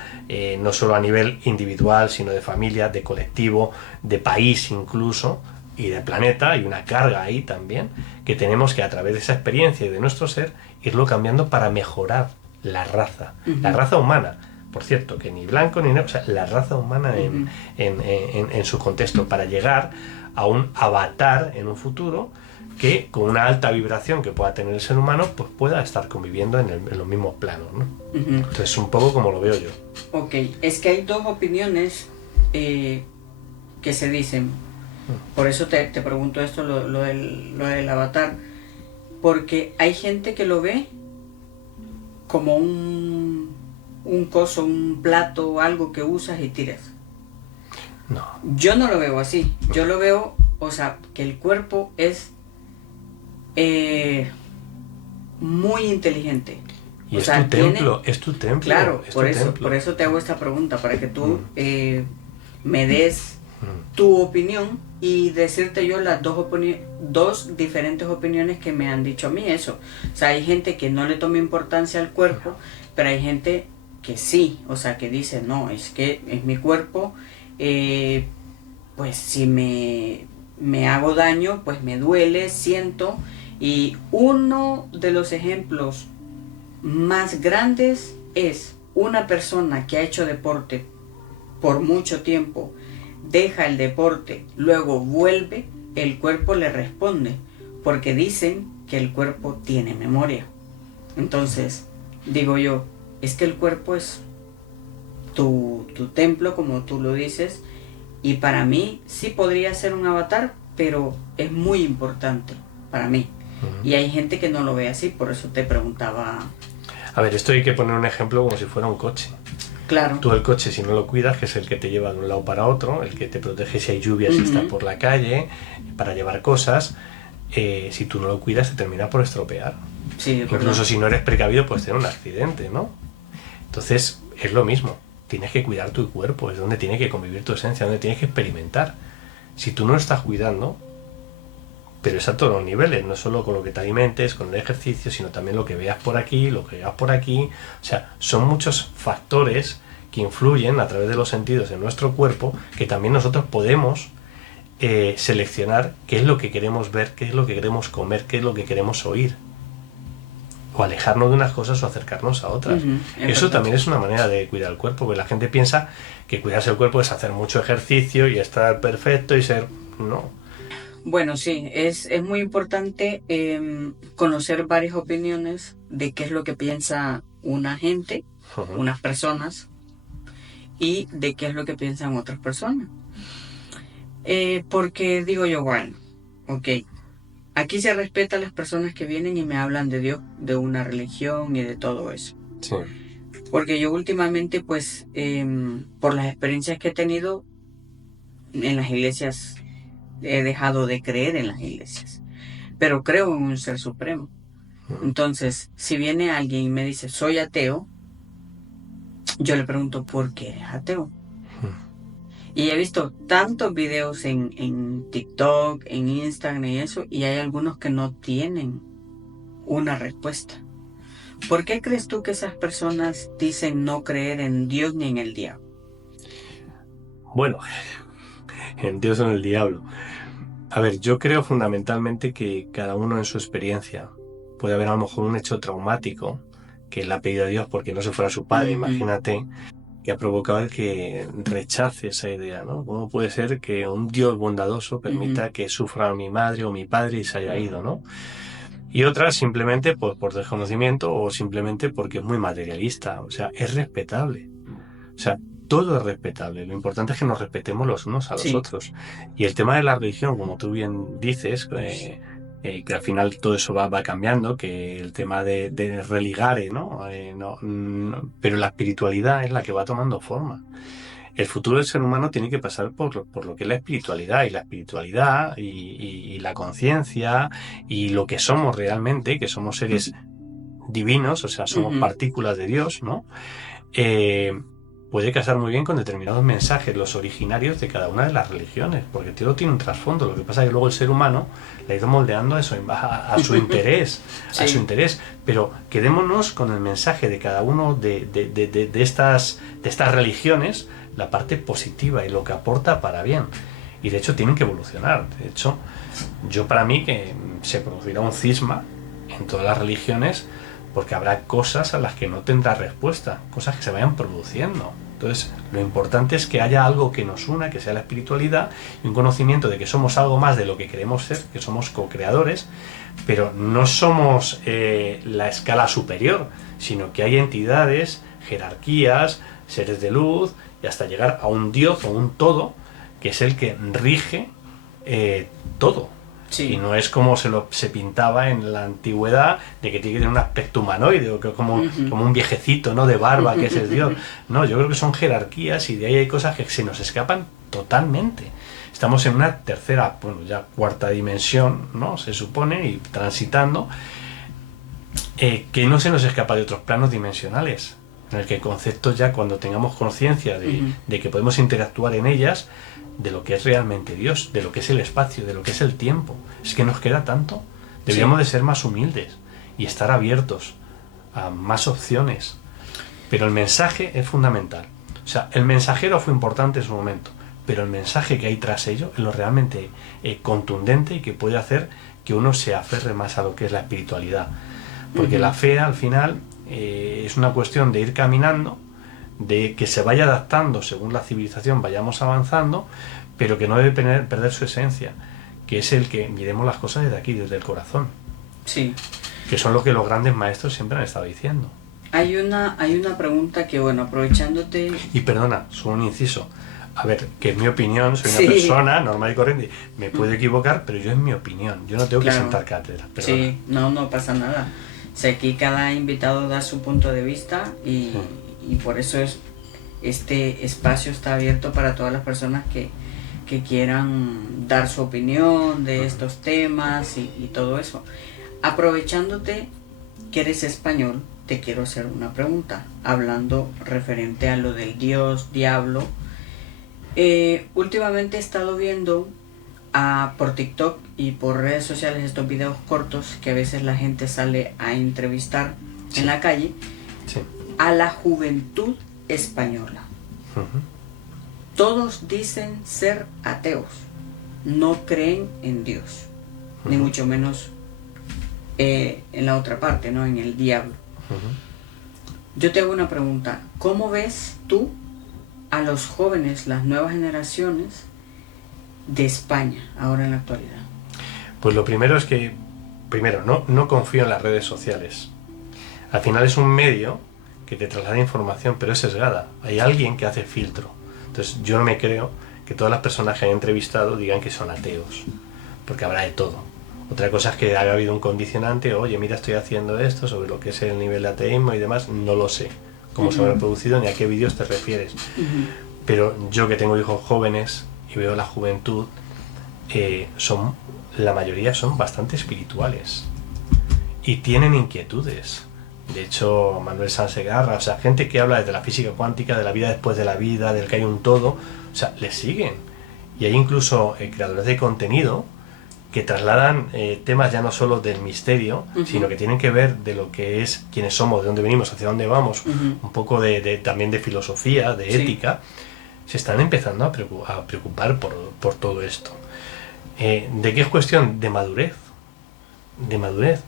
no solo a nivel individual, sino de familia, de colectivo, de país incluso, y de planeta. Hay una carga ahí también, que tenemos que a través de esa experiencia y de nuestro ser, irlo cambiando para mejorar la raza humana. Por cierto, que ni blanco ni negro, o sea, la raza humana en su contexto, para llegar a un avatar en un futuro que con una alta vibración que pueda tener el ser humano, pues pueda estar conviviendo en los mismos planos, ¿no? Entonces, un poco como lo veo yo. Ok, es que hay dos opiniones que se dicen. Por eso te pregunto esto, lo del avatar. Porque hay gente que lo ve como un coso, un plato, algo que usas y tiras. No. Yo no lo veo así. Yo lo veo, o sea, que el cuerpo es muy inteligente. Y o es sea, tu templo, es tu templo. Claro, es por tu eso, templo. por eso te hago esta pregunta, para que tú me des Mm. tu opinión y decirte yo las dos diferentes opiniones que me han dicho a mí eso. O sea, hay gente que no le toma importancia al cuerpo, pero hay gente que sí, o sea, que dice, no, es que es mi cuerpo, pues si me hago daño, pues me duele, siento. Y uno de los ejemplos más grandes es una persona que ha hecho deporte por mucho tiempo, deja el deporte, luego vuelve, el cuerpo le responde, porque dicen que el cuerpo tiene memoria. Entonces, digo yo, es que el cuerpo es tu templo, como tú lo dices, y para mí sí podría ser un avatar, pero es muy importante para mí. Y hay gente que no lo ve así, por eso te preguntaba. A ver, esto hay que poner un ejemplo como si fuera un coche. Claro. Tú el coche, si no lo cuidas, que es el que te lleva de un lado para otro, el que te protege si hay lluvia, si estás por la calle, para llevar cosas, si tú no lo cuidas te termina por estropear. Sí, incluso si no eres precavido puedes tener un accidente, ¿no? Entonces es lo mismo, tienes que cuidar tu cuerpo, es donde tiene que convivir tu esencia, donde tienes que experimentar. Si tú no lo estás cuidando, pero es a todos los niveles, no solo con lo que te alimentes, con el ejercicio, sino también lo que veas por aquí, lo que veas por aquí. O sea, son muchos factores que influyen a través de los sentidos en nuestro cuerpo, que también nosotros podemos seleccionar qué es lo que queremos ver, qué es lo que queremos comer, qué es lo que queremos oír. O alejarnos de unas cosas o acercarnos a otras. Eso también es una manera de cuidar el cuerpo, porque la gente piensa que cuidarse el cuerpo es hacer mucho ejercicio y estar perfecto y ser... No. Bueno, sí, es muy importante conocer varias opiniones de qué es lo que piensa una gente, unas personas, y de qué es lo que piensan otras personas. Porque digo yo, bueno, ok, aquí se respeta a las personas que vienen y me hablan de Dios, de una religión y de todo eso. Sí. Porque yo últimamente, pues, por las experiencias que he tenido en las iglesias, he dejado de creer en las iglesias, pero creo en un ser supremo. Entonces, si viene alguien y me dice, soy ateo, yo le pregunto, ¿por qué eres ateo? Y he visto tantos videos en TikTok, en Instagram y eso, y hay algunos que no tienen una respuesta. ¿Por qué crees tú que esas personas dicen no creer en Dios ni en el diablo? Bueno, en Dios o en el diablo. A ver, yo creo fundamentalmente que cada uno en su experiencia puede haber a lo mejor un hecho traumático que le ha pedido a Dios porque no se fuera su padre, imagínate, que ha provocado el que rechace esa idea, ¿no? ¿Cómo puede ser que un Dios bondadoso permita que sufra mi madre o mi padre y se haya ido, ¿no? Y otras simplemente pues, por desconocimiento o simplemente porque es muy materialista, o sea, es respetable. O sea, todo es respetable. Lo importante es que nos respetemos los unos a los otros. Y el tema de la religión, como tú bien dices, que al final todo eso va cambiando, que el tema de religare, ¿no? Pero la espiritualidad es la que va tomando forma. El futuro del ser humano tiene que pasar por lo que es la espiritualidad, y la conciencia y lo que somos realmente, que somos seres divinos, o sea, somos partículas de Dios, ¿no? Puede casar muy bien con determinados mensajes, los originarios de cada una de las religiones, porque todo tiene un trasfondo. Lo que pasa es que luego el ser humano le ha ido moldeando a su interés, Sí. a su interés. Pero quedémonos con el mensaje de cada uno de estas religiones, la parte positiva y lo que aporta para bien. Y de hecho tienen que evolucionar. De hecho, yo para mí que se producirá un cisma en todas las religiones, porque habrá cosas a las que no tendrá respuesta, cosas que se vayan produciendo. Entonces, lo importante es que haya algo que nos una, que sea la espiritualidad, y un conocimiento de que somos algo más de lo que queremos ser, que somos co-creadores, pero no somos la escala superior, sino que hay entidades, jerarquías, seres de luz, y hasta llegar a un Dios o un todo, que es el que rige todo. Sí. Y no es como se pintaba en la antigüedad, de que tiene que tener un aspecto humanoide, o que como un viejecito, ¿no?, de barba, que es el Dios. No, yo creo que son jerarquías, y de ahí hay cosas que se nos escapan totalmente. Estamos en una tercera, bueno, ya cuarta dimensión, ¿no?, se supone, y transitando, que no se nos escapa de otros planos dimensionales, en el que conceptos, ya cuando tengamos conciencia de que podemos interactuar en ellas, de lo que es realmente Dios, de lo que es el espacio, de lo que es el tiempo. Es que nos queda tanto. Deberíamos de ser más humildes y estar abiertos a más opciones. Pero el mensaje es fundamental. O sea, el mensajero fue importante en su momento, pero el mensaje que hay tras ello es lo realmente contundente, y que puede hacer que uno se aferre más a lo que es la espiritualidad. Porque la fe, al final, es una cuestión de ir caminando, de que se vaya adaptando según la civilización vayamos avanzando, pero que no debe perder su esencia, que es el que miremos las cosas desde aquí, desde el corazón. Sí. Que son lo que los grandes maestros siempre han estado diciendo. Hay una pregunta que, bueno, aprovechándote... Y perdona, solo un inciso. A ver, que es mi opinión, soy una Sí. persona normal y corriente, me puedo equivocar, pero yo es mi opinión, yo no tengo que sentar cátedra. Perdona. Sí, no pasa nada. O sea, aquí cada invitado da su punto de vista, y por eso este espacio está abierto para todas las personas que quieran dar su opinión de estos temas y todo eso. Aprovechándote que eres español, te quiero hacer una pregunta, hablando referente a lo del Dios, diablo. Últimamente he estado viendo por TikTok y por redes sociales estos videos cortos que a veces la gente sale a entrevistar en la calle a la juventud española. Todos dicen ser ateos, no creen en Dios, ni mucho menos en la otra parte, ¿no?, en el diablo. Yo te hago una pregunta, ¿cómo ves tú a los jóvenes, las nuevas generaciones de España ahora en la actualidad? Pues lo primero es que, no confío en las redes sociales. Al final es un medio que te traslada información, pero es sesgada. Hay alguien que hace filtro. Entonces yo no me creo que todas las personas que han entrevistado digan que son ateos, porque habrá de todo. Otra cosa es que haya habido un condicionante, oye, mira, estoy haciendo esto sobre lo que es el nivel de ateísmo y demás, no lo sé cómo se habrá producido ni a qué vídeos te refieres. Pero yo, que tengo hijos jóvenes y veo la juventud, la mayoría son bastante espirituales y tienen inquietudes. De hecho, Manuel Sansegarra, o sea, gente que habla desde la física cuántica, de la vida después de la vida, del que hay un todo, o sea, les siguen. Y hay incluso creadores de contenido que trasladan temas ya no solo del misterio, sino que tienen que ver de lo que es quiénes somos, de dónde venimos, hacia dónde vamos, un poco también de filosofía, de ética. Se están empezando a preocupar por todo esto. ¿De qué es cuestión? De madurez. De madurez.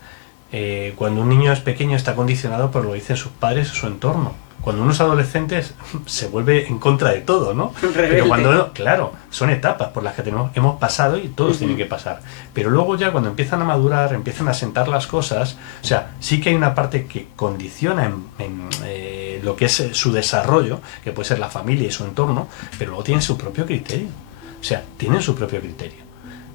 Cuando un niño es pequeño está condicionado por lo que dicen sus padres o su entorno. Cuando uno es adolescente se vuelve en contra de todo, ¿no? Pero cuando, claro, son etapas por las que hemos pasado y todos tienen que pasar. Pero luego ya cuando empiezan a madurar, empiezan a sentar las cosas, o sea, sí que hay una parte que condiciona en lo que es su desarrollo, que puede ser la familia y su entorno, pero luego tienen su propio criterio. O sea, tienen su propio criterio.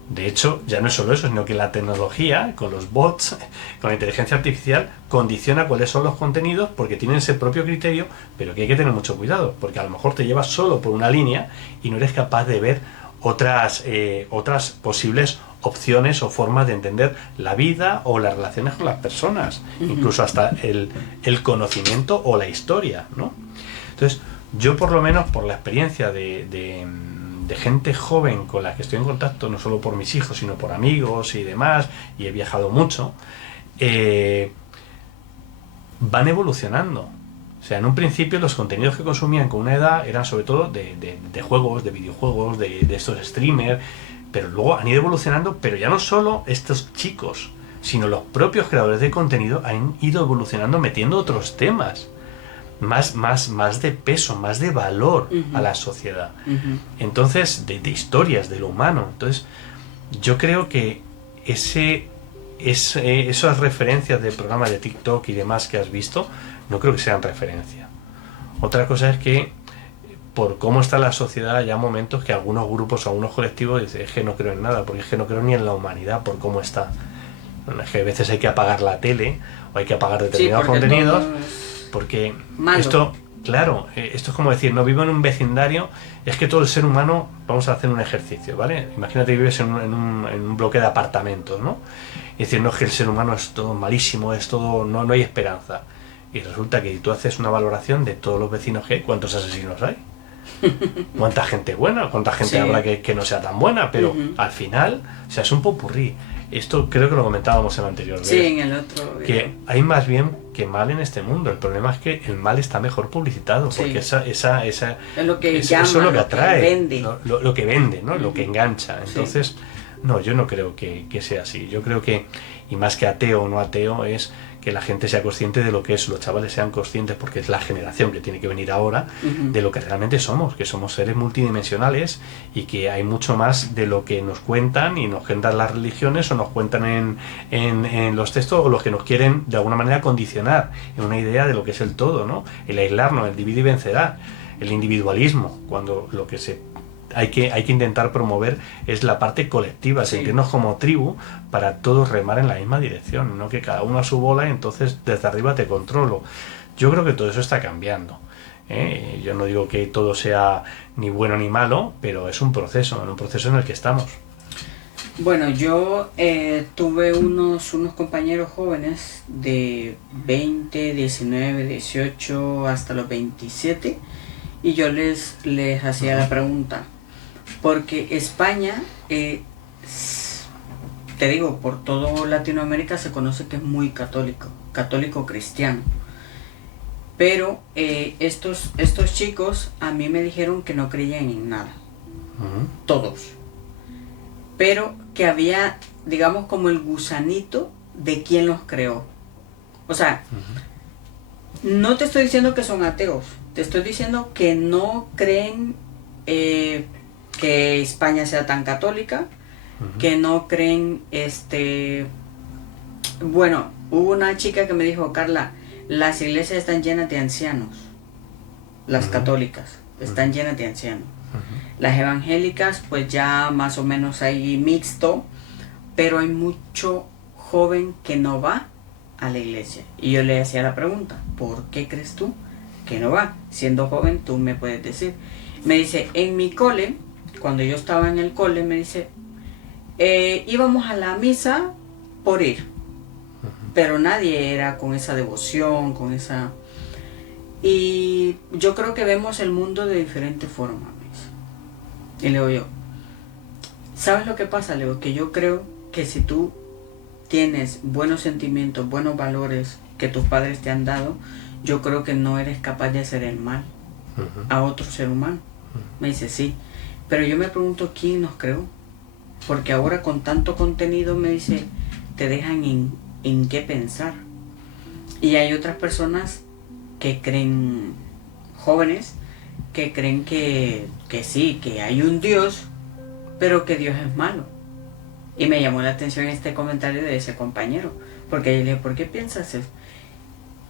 De hecho, ya no es solo eso, sino que la tecnología, con los bots, con la inteligencia artificial, condiciona cuáles son los contenidos porque tienen ese propio criterio, pero que hay que tener mucho cuidado, porque a lo mejor te llevas solo por una línea y no eres capaz de ver otras posibles opciones o formas de entender la vida o las relaciones con las personas, incluso hasta el conocimiento o la historia, ¿no? Entonces, yo por lo menos por la experiencia de gente joven con la que estoy en contacto, no solo por mis hijos, sino por amigos y demás, y he viajado mucho, van evolucionando. O sea, en un principio los contenidos que consumían con una edad eran sobre todo de juegos, de videojuegos, de estos streamers, pero luego han ido evolucionando, pero ya no solo estos chicos, sino los propios creadores de contenido han ido evolucionando metiendo otros temas más de peso, más de valor a la sociedad. Entonces, de historias, de lo humano. Entonces, yo creo que esas referencias de programas de TikTok y demás que has visto, no creo que sean referencia. Otra cosa es que por cómo está la sociedad hay momentos que algunos grupos o algunos colectivos dicen, es que no creo en nada, porque es que no creo ni en la humanidad por cómo está. Es que a veces hay que apagar la tele o hay que apagar determinados contenidos porque malo. Esto es como decir, no vivo en un vecindario, es que todo el ser humano, vamos a hacer un ejercicio, ¿vale? Imagínate que vives en un bloque de apartamentos, ¿no? Y decir, no, es que el ser humano es todo malísimo, es todo, no hay esperanza. Y resulta que si tú haces una valoración de todos los vecinos que hay, ¿cuántos asesinos hay? ¿Cuánta gente buena? ¿Cuánta gente habrá que no sea tan buena? Pero al final, o sea, es un popurrí. Esto creo que lo comentábamos en el anterior vez. Sí, en el otro. Que hay más bien que mal en este mundo. El problema es que el mal está mejor publicitado, porque esa es lo que llama, eso es lo que atrae, que vende. Lo que vende, ¿no? Lo que engancha. Entonces, no, yo no creo que sea así. Yo creo que, y más que ateo o no ateo, es que la gente sea consciente de lo que es, los chavales sean conscientes, porque es la generación que tiene que venir ahora, de lo que realmente somos, que somos seres multidimensionales y que hay mucho más de lo que nos cuentan y nos cuentan las religiones o nos cuentan en los textos, o los que nos quieren de alguna manera condicionar en una idea de lo que es el todo, ¿no? El aislarnos, el divide y vencerá, el individualismo, cuando lo que hay que intentar promover es la parte colectiva, sentirnos como tribu para todos remar en la misma dirección, no que cada uno a su bola y entonces desde arriba te controlo. Yo creo que todo eso está cambiando. Yo no digo que todo sea ni bueno ni malo, pero es un proceso en el que estamos. Bueno, yo tuve unos compañeros jóvenes de 20, 19, 18 hasta los 27 y yo les hacía la pregunta. Porque España, te digo, por todo Latinoamérica se conoce que es muy católico cristiano. Pero estos chicos a mí me dijeron que no creían en nada. Todos. Pero que había, digamos, como el gusanito de quién los creó. O sea, no te estoy diciendo que son ateos. Te estoy diciendo que no creen que España sea tan católica, que no creen, bueno, hubo una chica que me dijo, Carla, las iglesias están llenas de ancianos, las católicas están llenas de ancianos, las evangélicas pues ya más o menos hay mixto, pero hay mucho joven que no va a la iglesia, y yo le hacía la pregunta, ¿por qué crees tú que no va? Siendo joven tú me puedes decir. Me dice, en mi cole, cuando yo estaba en el cole, me dice, íbamos a la misa por ir, pero nadie era con esa devoción, con esa... Y yo creo que vemos el mundo de diferente forma, me dice. Y le digo yo, ¿sabes lo que pasa? Le digo que yo creo que si tú tienes buenos sentimientos, buenos valores que tus padres te han dado, yo creo que no eres capaz de hacer el mal a otro ser humano. Me dice, sí. Pero yo me pregunto quién nos creó, porque ahora con tanto contenido, me dice, te dejan en qué pensar. Y hay otras personas que creen, jóvenes, que creen que sí, que hay un Dios, pero que Dios es malo. Y me llamó la atención este comentario de ese compañero, porque yo le dije, ¿por qué piensas eso?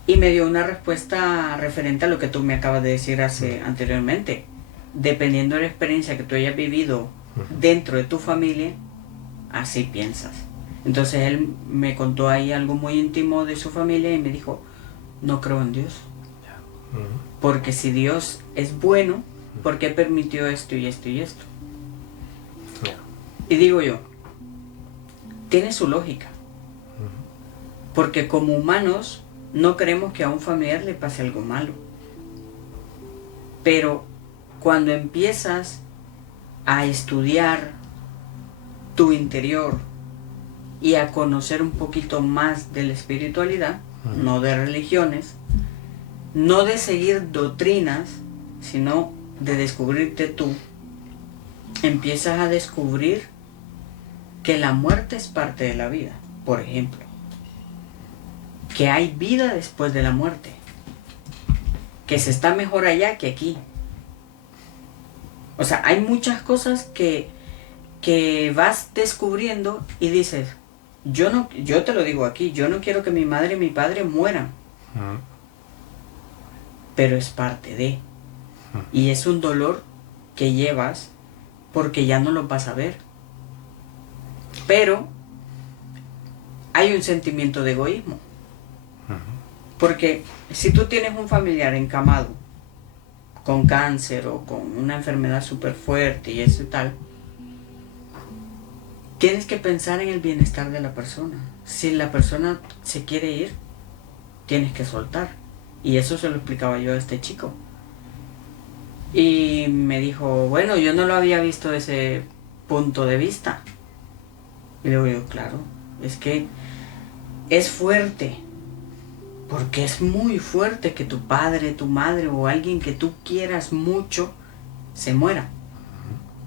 Y me dio una respuesta referente a lo que tú me acabas de decir anteriormente. Dependiendo de la experiencia que tú hayas vivido dentro de tu familia, así piensas. Entonces él me contó ahí algo muy íntimo de su familia y me dijo, no creo en Dios. Porque si Dios es bueno, ¿por qué permitió esto y esto y esto? Y digo yo, tiene su lógica. Porque como humanos no queremos que a un familiar le pase algo malo. Pero cuando empiezas a estudiar tu interior y a conocer un poquito más de la espiritualidad, no de religiones, no de seguir doctrinas, sino de descubrirte tú, empiezas a descubrir que la muerte es parte de la vida, por ejemplo. Que hay vida después de la muerte. Que se está mejor allá que aquí. O sea, hay muchas cosas que vas descubriendo y dices, yo te lo digo aquí, yo no quiero que mi madre y mi padre mueran. Pero es parte de. Y es un dolor que llevas porque ya no lo vas a ver. Pero hay un sentimiento de egoísmo. Porque si tú tienes un familiar encamado con cáncer o con una enfermedad súper fuerte y eso y tal, tienes que pensar en el bienestar de la persona. Si la persona se quiere ir, tienes que soltar. Y eso se lo explicaba yo a este chico. Y me dijo, bueno, yo no lo había visto desde ese punto de vista. Y luego yo, claro, es que es fuerte. Porque es muy fuerte que tu padre, tu madre o alguien que tú quieras mucho se muera.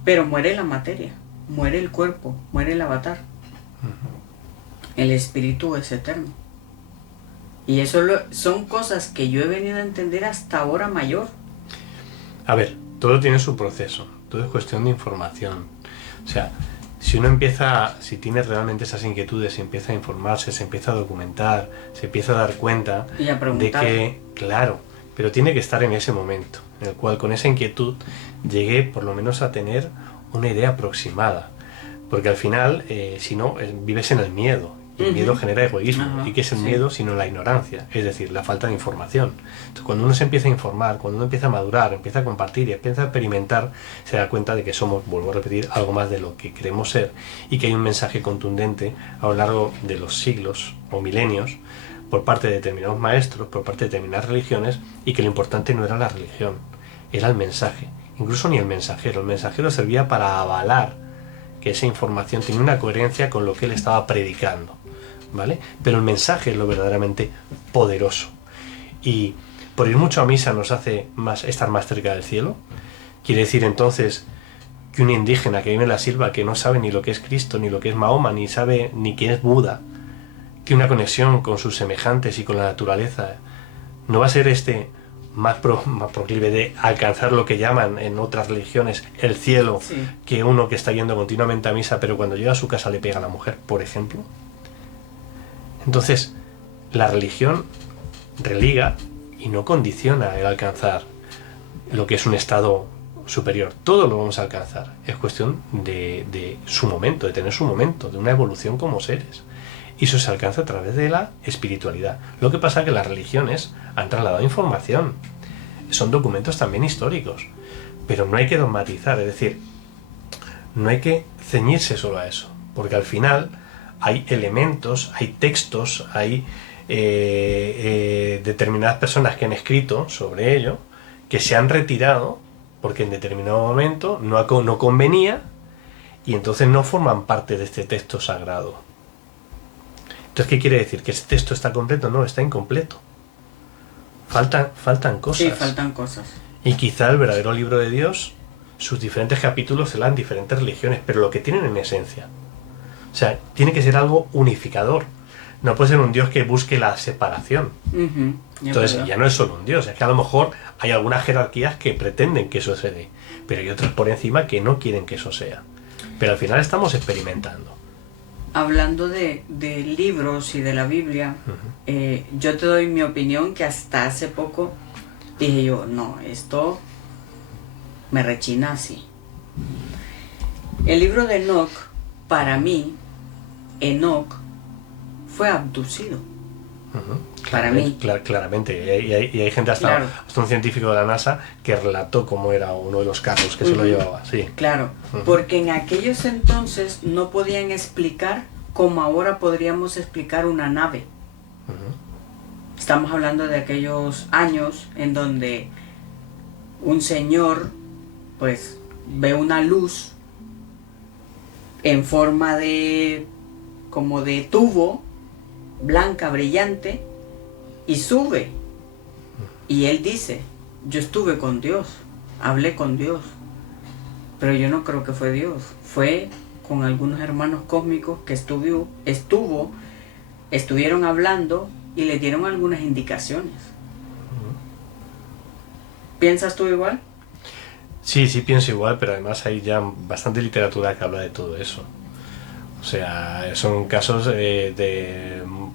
Pero muere la materia, muere el cuerpo, muere el avatar. El espíritu es eterno. Y eso son cosas que yo he venido a entender hasta ahora mayor. A ver, todo tiene su proceso, todo es cuestión de información. O sea, si uno empieza, si tiene realmente esas inquietudes, se empieza a informarse, se empieza a documentar, se empieza a dar cuenta de que, claro, pero tiene que estar en ese momento, en el cual con esa inquietud llegue por lo menos a tener una idea aproximada. Porque al final, si no, vives en el miedo. Y el miedo genera egoísmo. ¿Y qué es el miedo sino la ignorancia? Es decir, la falta de información. Entonces, cuando uno se empieza a informar, cuando uno empieza a madurar, empieza a compartir y empieza a experimentar, se da cuenta de que somos, vuelvo a repetir, algo más de lo que creemos ser y que hay un mensaje contundente a lo largo de los siglos o milenios por parte de determinados maestros, por parte de determinadas religiones, y que lo importante no era la religión, era el mensaje. Incluso ni el mensajero servía para avalar que esa información tenía una coherencia con lo que él estaba predicando, ¿vale? Pero el mensaje es lo verdaderamente poderoso. Y por ir mucho a misa nos hace estar más cerca del cielo. Quiere decir entonces que un indígena que vive en la selva, que no sabe ni lo que es Cristo, ni lo que es Mahoma, ni sabe ni quién es Buda, que una conexión con sus semejantes y con la naturaleza, no va a ser más proclive de alcanzar lo que llaman en otras religiones el cielo, que uno que está yendo continuamente a misa, pero cuando llega a su casa le pega a la mujer, por ejemplo. Entonces, la religión religa y no condiciona el alcanzar lo que es un estado superior. Todo lo vamos a alcanzar. Es cuestión de su momento, de tener su momento, de una evolución como seres. Y eso se alcanza a través de la espiritualidad. Lo que pasa es que las religiones han trasladado información. Son documentos también históricos. Pero no hay que dogmatizar, es decir, no hay que ceñirse solo a eso. Porque al final hay elementos, hay textos, hay determinadas personas que han escrito sobre ello, que se han retirado porque en determinado momento no convenía y entonces no forman parte de este texto sagrado. Entonces, ¿qué quiere decir? ¿Que ese texto está completo? No, está incompleto. Faltan cosas. Sí, faltan cosas. Y quizá el verdadero libro de Dios, sus diferentes capítulos se dan diferentes religiones, pero lo que tienen en esencia. O sea, tiene que ser algo unificador. No puede ser un Dios que busque la separación. Entonces, ya no es solo un Dios. Es que a lo mejor hay algunas jerarquías que pretenden que eso se dé, pero hay otras por encima que no quieren que eso sea. Pero al final estamos experimentando. Hablando de libros y de la Biblia, yo te doy mi opinión que hasta hace poco dije yo, no, esto me rechina así. El libro de Enoch, para mí, Enoch fue abducido. Para mí. Claramente. Y hay gente, hasta un científico de la NASA, que relató cómo era uno de los carros que se lo llevaba. Sí. Claro, porque en aquellos entonces no podían explicar como ahora podríamos explicar una nave. Estamos hablando de aquellos años en donde un señor pues ve una luz en forma de como de tubo, blanca, brillante, y sube. Y él dice, yo estuve con Dios, hablé con Dios, pero yo no creo que fue Dios, fue con algunos hermanos cósmicos que estuvieron hablando y le dieron algunas indicaciones. ¿Piensas tú igual? Sí, sí pienso igual, pero además hay ya bastante literatura que habla de todo eso. O sea, son casos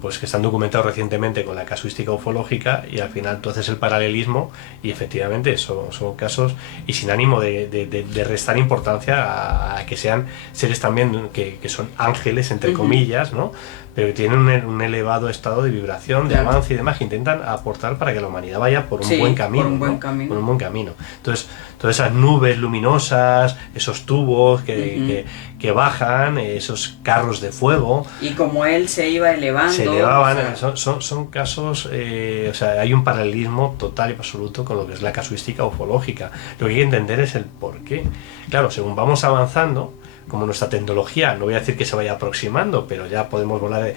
pues que están documentados recientemente con la casuística ufológica, y al final tú haces el paralelismo y efectivamente son casos, y sin ánimo de restar importancia a que sean seres también que son ángeles, entre comillas, ¿no? Pero que tienen un elevado estado de vibración, de avance y demás, que intentan aportar para que la humanidad vaya por un buen camino. Por un buen ¿no? camino. Por un buen camino. Entonces, todas esas nubes luminosas, esos tubos que bajan, esos carros de fuego. Y como él se iba elevando. Se elevaban, o sea, son casos, o sea, hay un paralelismo total y absoluto con lo que es la casuística ufológica. Lo que hay que entender es el por qué. Claro, según vamos avanzando, como nuestra tecnología, no voy a decir que se vaya aproximando, pero ya podemos volar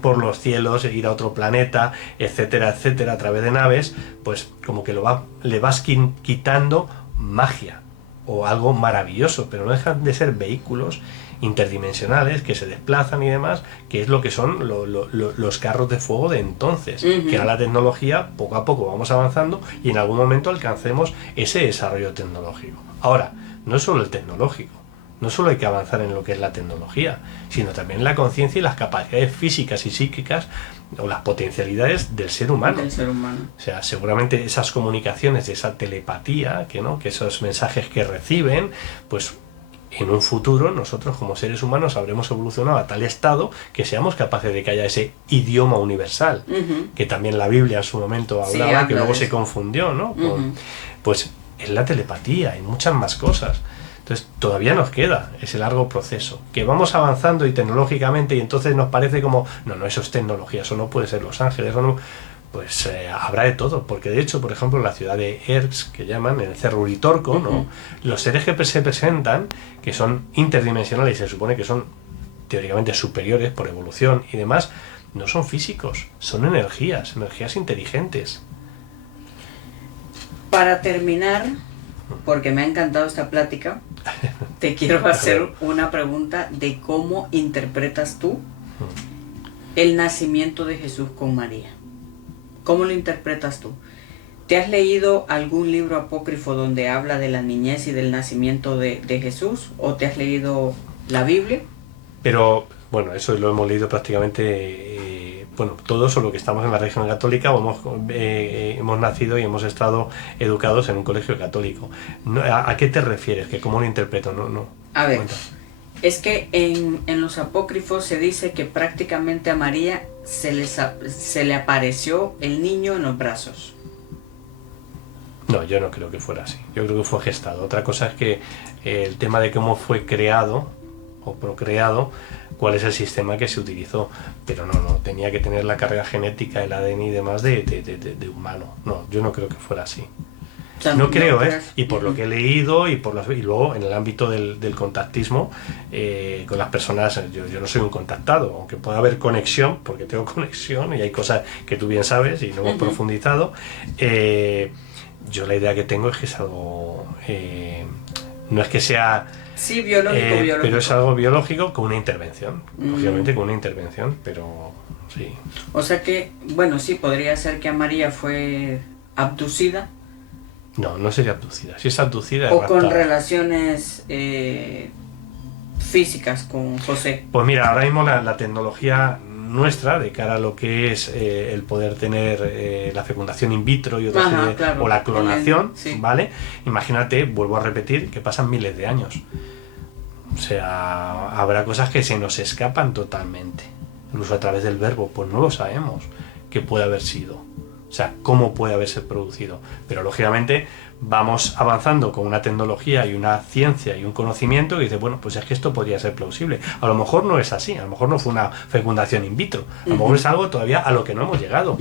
por los cielos, ir a otro planeta, etcétera, etcétera, a través de naves, pues como que le vas quitando magia o algo maravilloso, pero no dejan de ser vehículos interdimensionales que se desplazan y demás, que es lo que son los carros de fuego de entonces, que era la tecnología. Poco a poco vamos avanzando y en algún momento alcancemos ese desarrollo tecnológico. Ahora, no es solo el tecnológico, no solo hay que avanzar en lo que es la tecnología, sino también la conciencia y las capacidades físicas y psíquicas o las potencialidades del ser humano. O sea, seguramente esas comunicaciones, esa telepatía, que esos mensajes que reciben, pues en un futuro nosotros como seres humanos habremos evolucionado a tal estado que seamos capaces de que haya ese idioma universal, que también la Biblia en su momento hablaba, que luego se confundió, ¿no? Pues es la telepatía y muchas más cosas. Entonces todavía nos queda ese largo proceso, que vamos avanzando y tecnológicamente, y entonces nos parece como, no, eso es tecnología, eso no puede ser Los Ángeles, eso no. Pues habrá de todo, porque de hecho, por ejemplo, en la ciudad de Erx, que llaman, en el Cerro Uritorco, ¿no? Los seres que se presentan, que son interdimensionales y se supone que son teóricamente superiores por evolución y demás, no son físicos, son energías inteligentes. Para terminar, porque me ha encantado esta plática, te quiero hacer una pregunta de cómo interpretas tú el nacimiento de Jesús con María. ¿Cómo lo interpretas tú? ¿Te has leído algún libro apócrifo donde habla de la niñez y del nacimiento de Jesús? ¿O te has leído la Biblia? Pero, bueno, eso lo hemos leído prácticamente, todos, o lo que estamos en la religión católica, o hemos nacido y hemos estado educados en un colegio católico. ¿A qué te refieres? ¿Cómo lo interpreto? No. A ver, es que en los apócrifos se dice que prácticamente a María se le apareció el niño en los brazos. No, yo no creo que fuera así. Yo creo que fue gestado. Otra cosa es que el tema de cómo fue creado o procreado, cuál es el sistema que se utilizó, pero no, tenía que tener la carga genética, el ADN y demás de humano. No, yo no creo que fuera así. No creo, y por lo que he leído y luego en el ámbito del contactismo con las personas, yo no soy un contactado, aunque pueda haber conexión, porque tengo conexión y hay cosas que tú bien sabes y no hemos profundizado. Yo la idea que tengo es que es algo, no es que sea biológico, pero es algo biológico con una intervención, obviamente con una intervención, pero sí. O sea que, sí, podría ser que a María fue abducida. No sería abducida. Si es abducida, o con relaciones físicas con José. Pues mira, ahora mismo la tecnología nuestra de cara a lo que es el poder tener la fecundación in vitro y otra serie, o la clonación, ¿vale? Imagínate, vuelvo a repetir, que pasan miles de años. O sea, habrá cosas que se nos escapan totalmente. Incluso a través del verbo, pues no lo sabemos qué puede haber sido. O sea, cómo puede haberse producido. Pero lógicamente vamos avanzando con una tecnología y una ciencia y un conocimiento que dice, bueno, pues es que esto podría ser plausible. A lo mejor no es así, a lo mejor no fue una fecundación in vitro, a lo mejor es algo todavía a lo que no hemos llegado.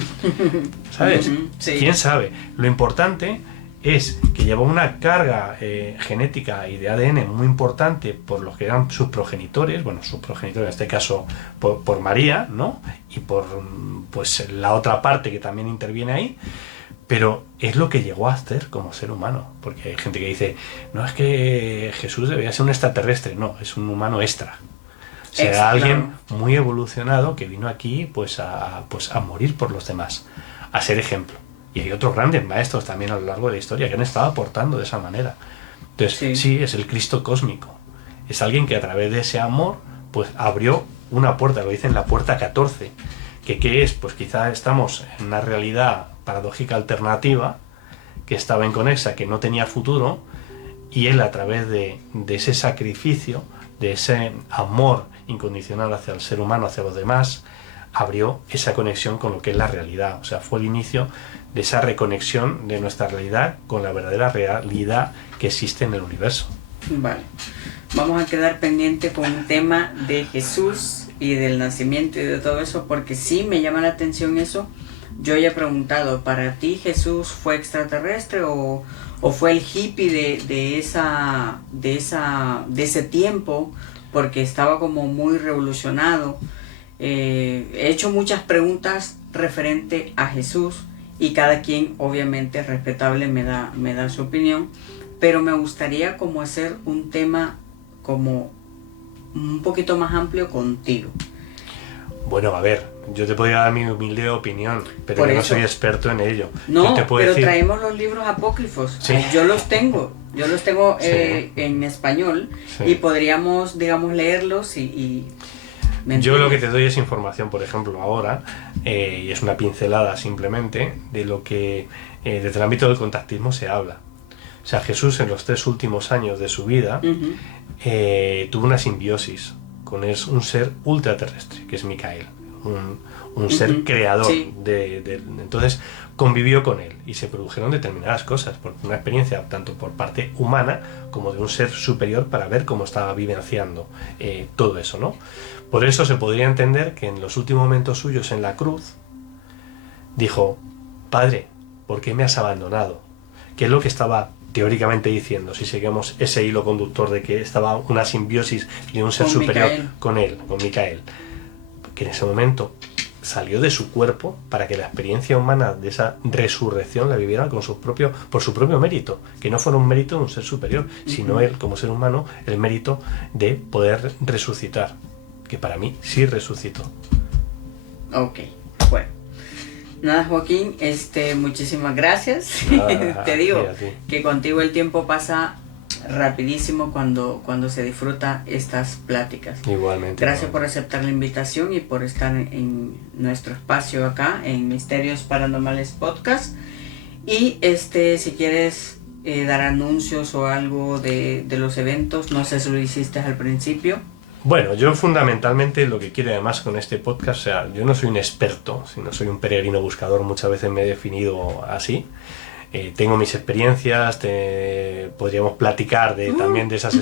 ¿Sabes? Sí. ¿Quién sabe? Lo importante es que llevó una carga genética y de ADN muy importante por los que eran sus progenitores, bueno, sus progenitores en este caso por María, ¿no? Y por pues la otra parte que también interviene ahí, pero es lo que llegó a hacer como ser humano, porque hay gente que dice, no, es que Jesús debería ser un extraterrestre, no, es un humano extra. O sea, alguien muy evolucionado que vino aquí pues a morir por los demás, a ser ejemplo. Y hay otros grandes maestros también a lo largo de la historia que han estado aportando de esa manera. Entonces, sí, es el Cristo cósmico. Es alguien que a través de ese amor, pues abrió una puerta, lo dicen la puerta 14. ¿Qué es? Pues quizá estamos en una realidad paradójica alternativa, que estaba inconexa, que no tenía futuro, y él a través de ese sacrificio, de ese amor incondicional hacia el ser humano, hacia los demás, abrió esa conexión con lo que es la realidad. O sea, fue el inicio de esa reconexión de nuestra realidad con la verdadera realidad que existe en el universo. Vale. Vamos a quedar pendiente con un tema de Jesús y del nacimiento y de todo eso, porque sí me llama la atención eso. Yo ya he preguntado, ¿para ti Jesús fue extraterrestre o fue el hippie de ese tiempo? Porque estaba como muy revolucionado. He hecho muchas preguntas referente a Jesús y cada quien obviamente respetable me da su opinión, pero me gustaría como hacer un tema como un poquito más amplio contigo. Bueno, a ver, yo te podría dar mi humilde opinión, pero yo no soy experto en ello. No, te puedo pero decir... traemos los libros apócrifos. Sí. Yo los tengo Sí. En español, Sí. y podríamos, digamos, leerlos y yo lo que te doy es información, por ejemplo, ahora, y es una pincelada simplemente, de lo que desde el ámbito del contactismo se habla. O sea, Jesús en los 3 últimos años de su vida tuvo una simbiosis con un ser ultraterrestre, que es Micael, un ser creador. Sí. Entonces convivió con él y se produjeron determinadas cosas, porque una experiencia tanto por parte humana como de un ser superior para ver cómo estaba vivenciando todo eso, ¿no? Por eso se podría entender que en los últimos momentos suyos en la cruz dijo, Padre, ¿por qué me has abandonado? ¿Qué es lo que estaba teóricamente diciendo, si seguimos ese hilo conductor de que estaba una simbiosis de un ser superior con él, con Micael? Que en ese momento salió de su cuerpo para que la experiencia humana de esa resurrección la viviera por su propio mérito, que no fuera un mérito de un ser superior, sino él, como ser humano, el mérito de poder resucitar, que para mí sí resucitó. Ok, bueno. Nada, Joaquín, muchísimas gracias. Te digo que contigo el tiempo pasa rapidísimo cuando se disfruta estas pláticas. Igualmente. Gracias por aceptar la invitación y por estar en nuestro espacio acá en Misterios Paranormales Podcast. Y si quieres dar anuncios o algo de los eventos, no sé si lo hiciste al principio. Bueno, yo fundamentalmente lo que quiero además con este podcast, o sea, yo no soy un experto, sino soy un peregrino buscador, muchas veces me he definido así. Tengo mis experiencias, podríamos platicar también de esas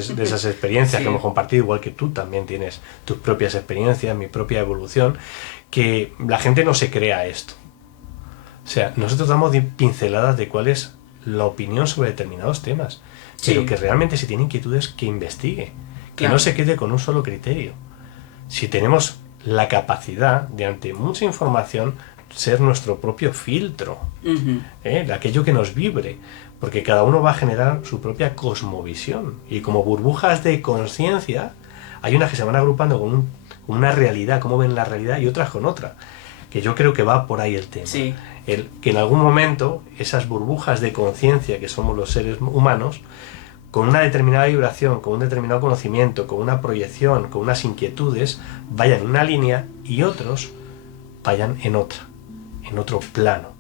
experiencias Sí. que hemos compartido, igual que tú también tienes tus propias experiencias, mi propia evolución, que la gente no se crea esto. O sea, nosotros damos pinceladas de cuál es la opinión sobre determinados temas, Sí. pero que realmente si tiene inquietudes que investigue, que Claro. no se quede con un solo criterio. Si tenemos la capacidad de, ante mucha información, ser nuestro propio filtro, de aquello que nos vibre, porque cada uno va a generar su propia cosmovisión, y como burbujas de conciencia hay unas que se van agrupando con una realidad, cómo ven la realidad, y otras con otra, que yo creo que va por ahí el tema. Sí. Que en algún momento esas burbujas de conciencia que somos los seres humanos, con una determinada vibración, con un determinado conocimiento, con una proyección, con unas inquietudes, vayan en una línea y otros vayan en otra, en otro plano.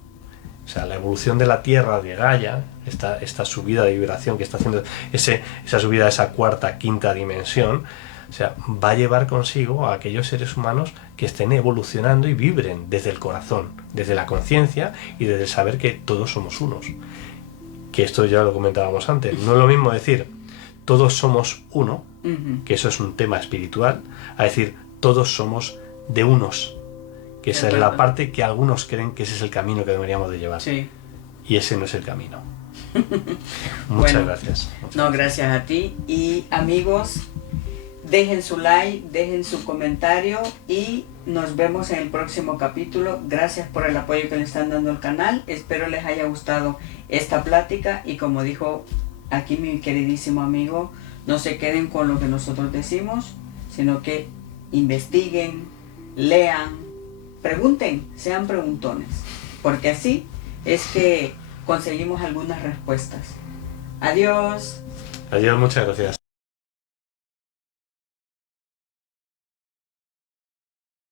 O sea, la evolución de la Tierra, de Gaia, esta subida de vibración que está haciendo, esa subida a esa cuarta, quinta dimensión, O sea, va a llevar consigo a aquellos seres humanos que estén evolucionando y vibren desde el corazón, desde la conciencia y desde el saber que todos somos unos. Que esto ya lo comentábamos antes. No es lo mismo decir todos somos uno, que eso es un tema espiritual, a decir todos somos de unos, que esa es la parte que algunos creen que ese es el camino que deberíamos de llevar. Sí. Y ese no es el camino. Muchas gracias. Gracias a ti. Y amigos, dejen su like, dejen su comentario y nos vemos en el próximo capítulo. Gracias por el apoyo que le están dando al canal. Espero les haya gustado esta plática y como dijo aquí mi queridísimo amigo, no se queden con lo que nosotros decimos, sino que investiguen, lean, pregunten, sean preguntones, porque así es que conseguimos algunas respuestas. Adiós. Adiós, muchas gracias.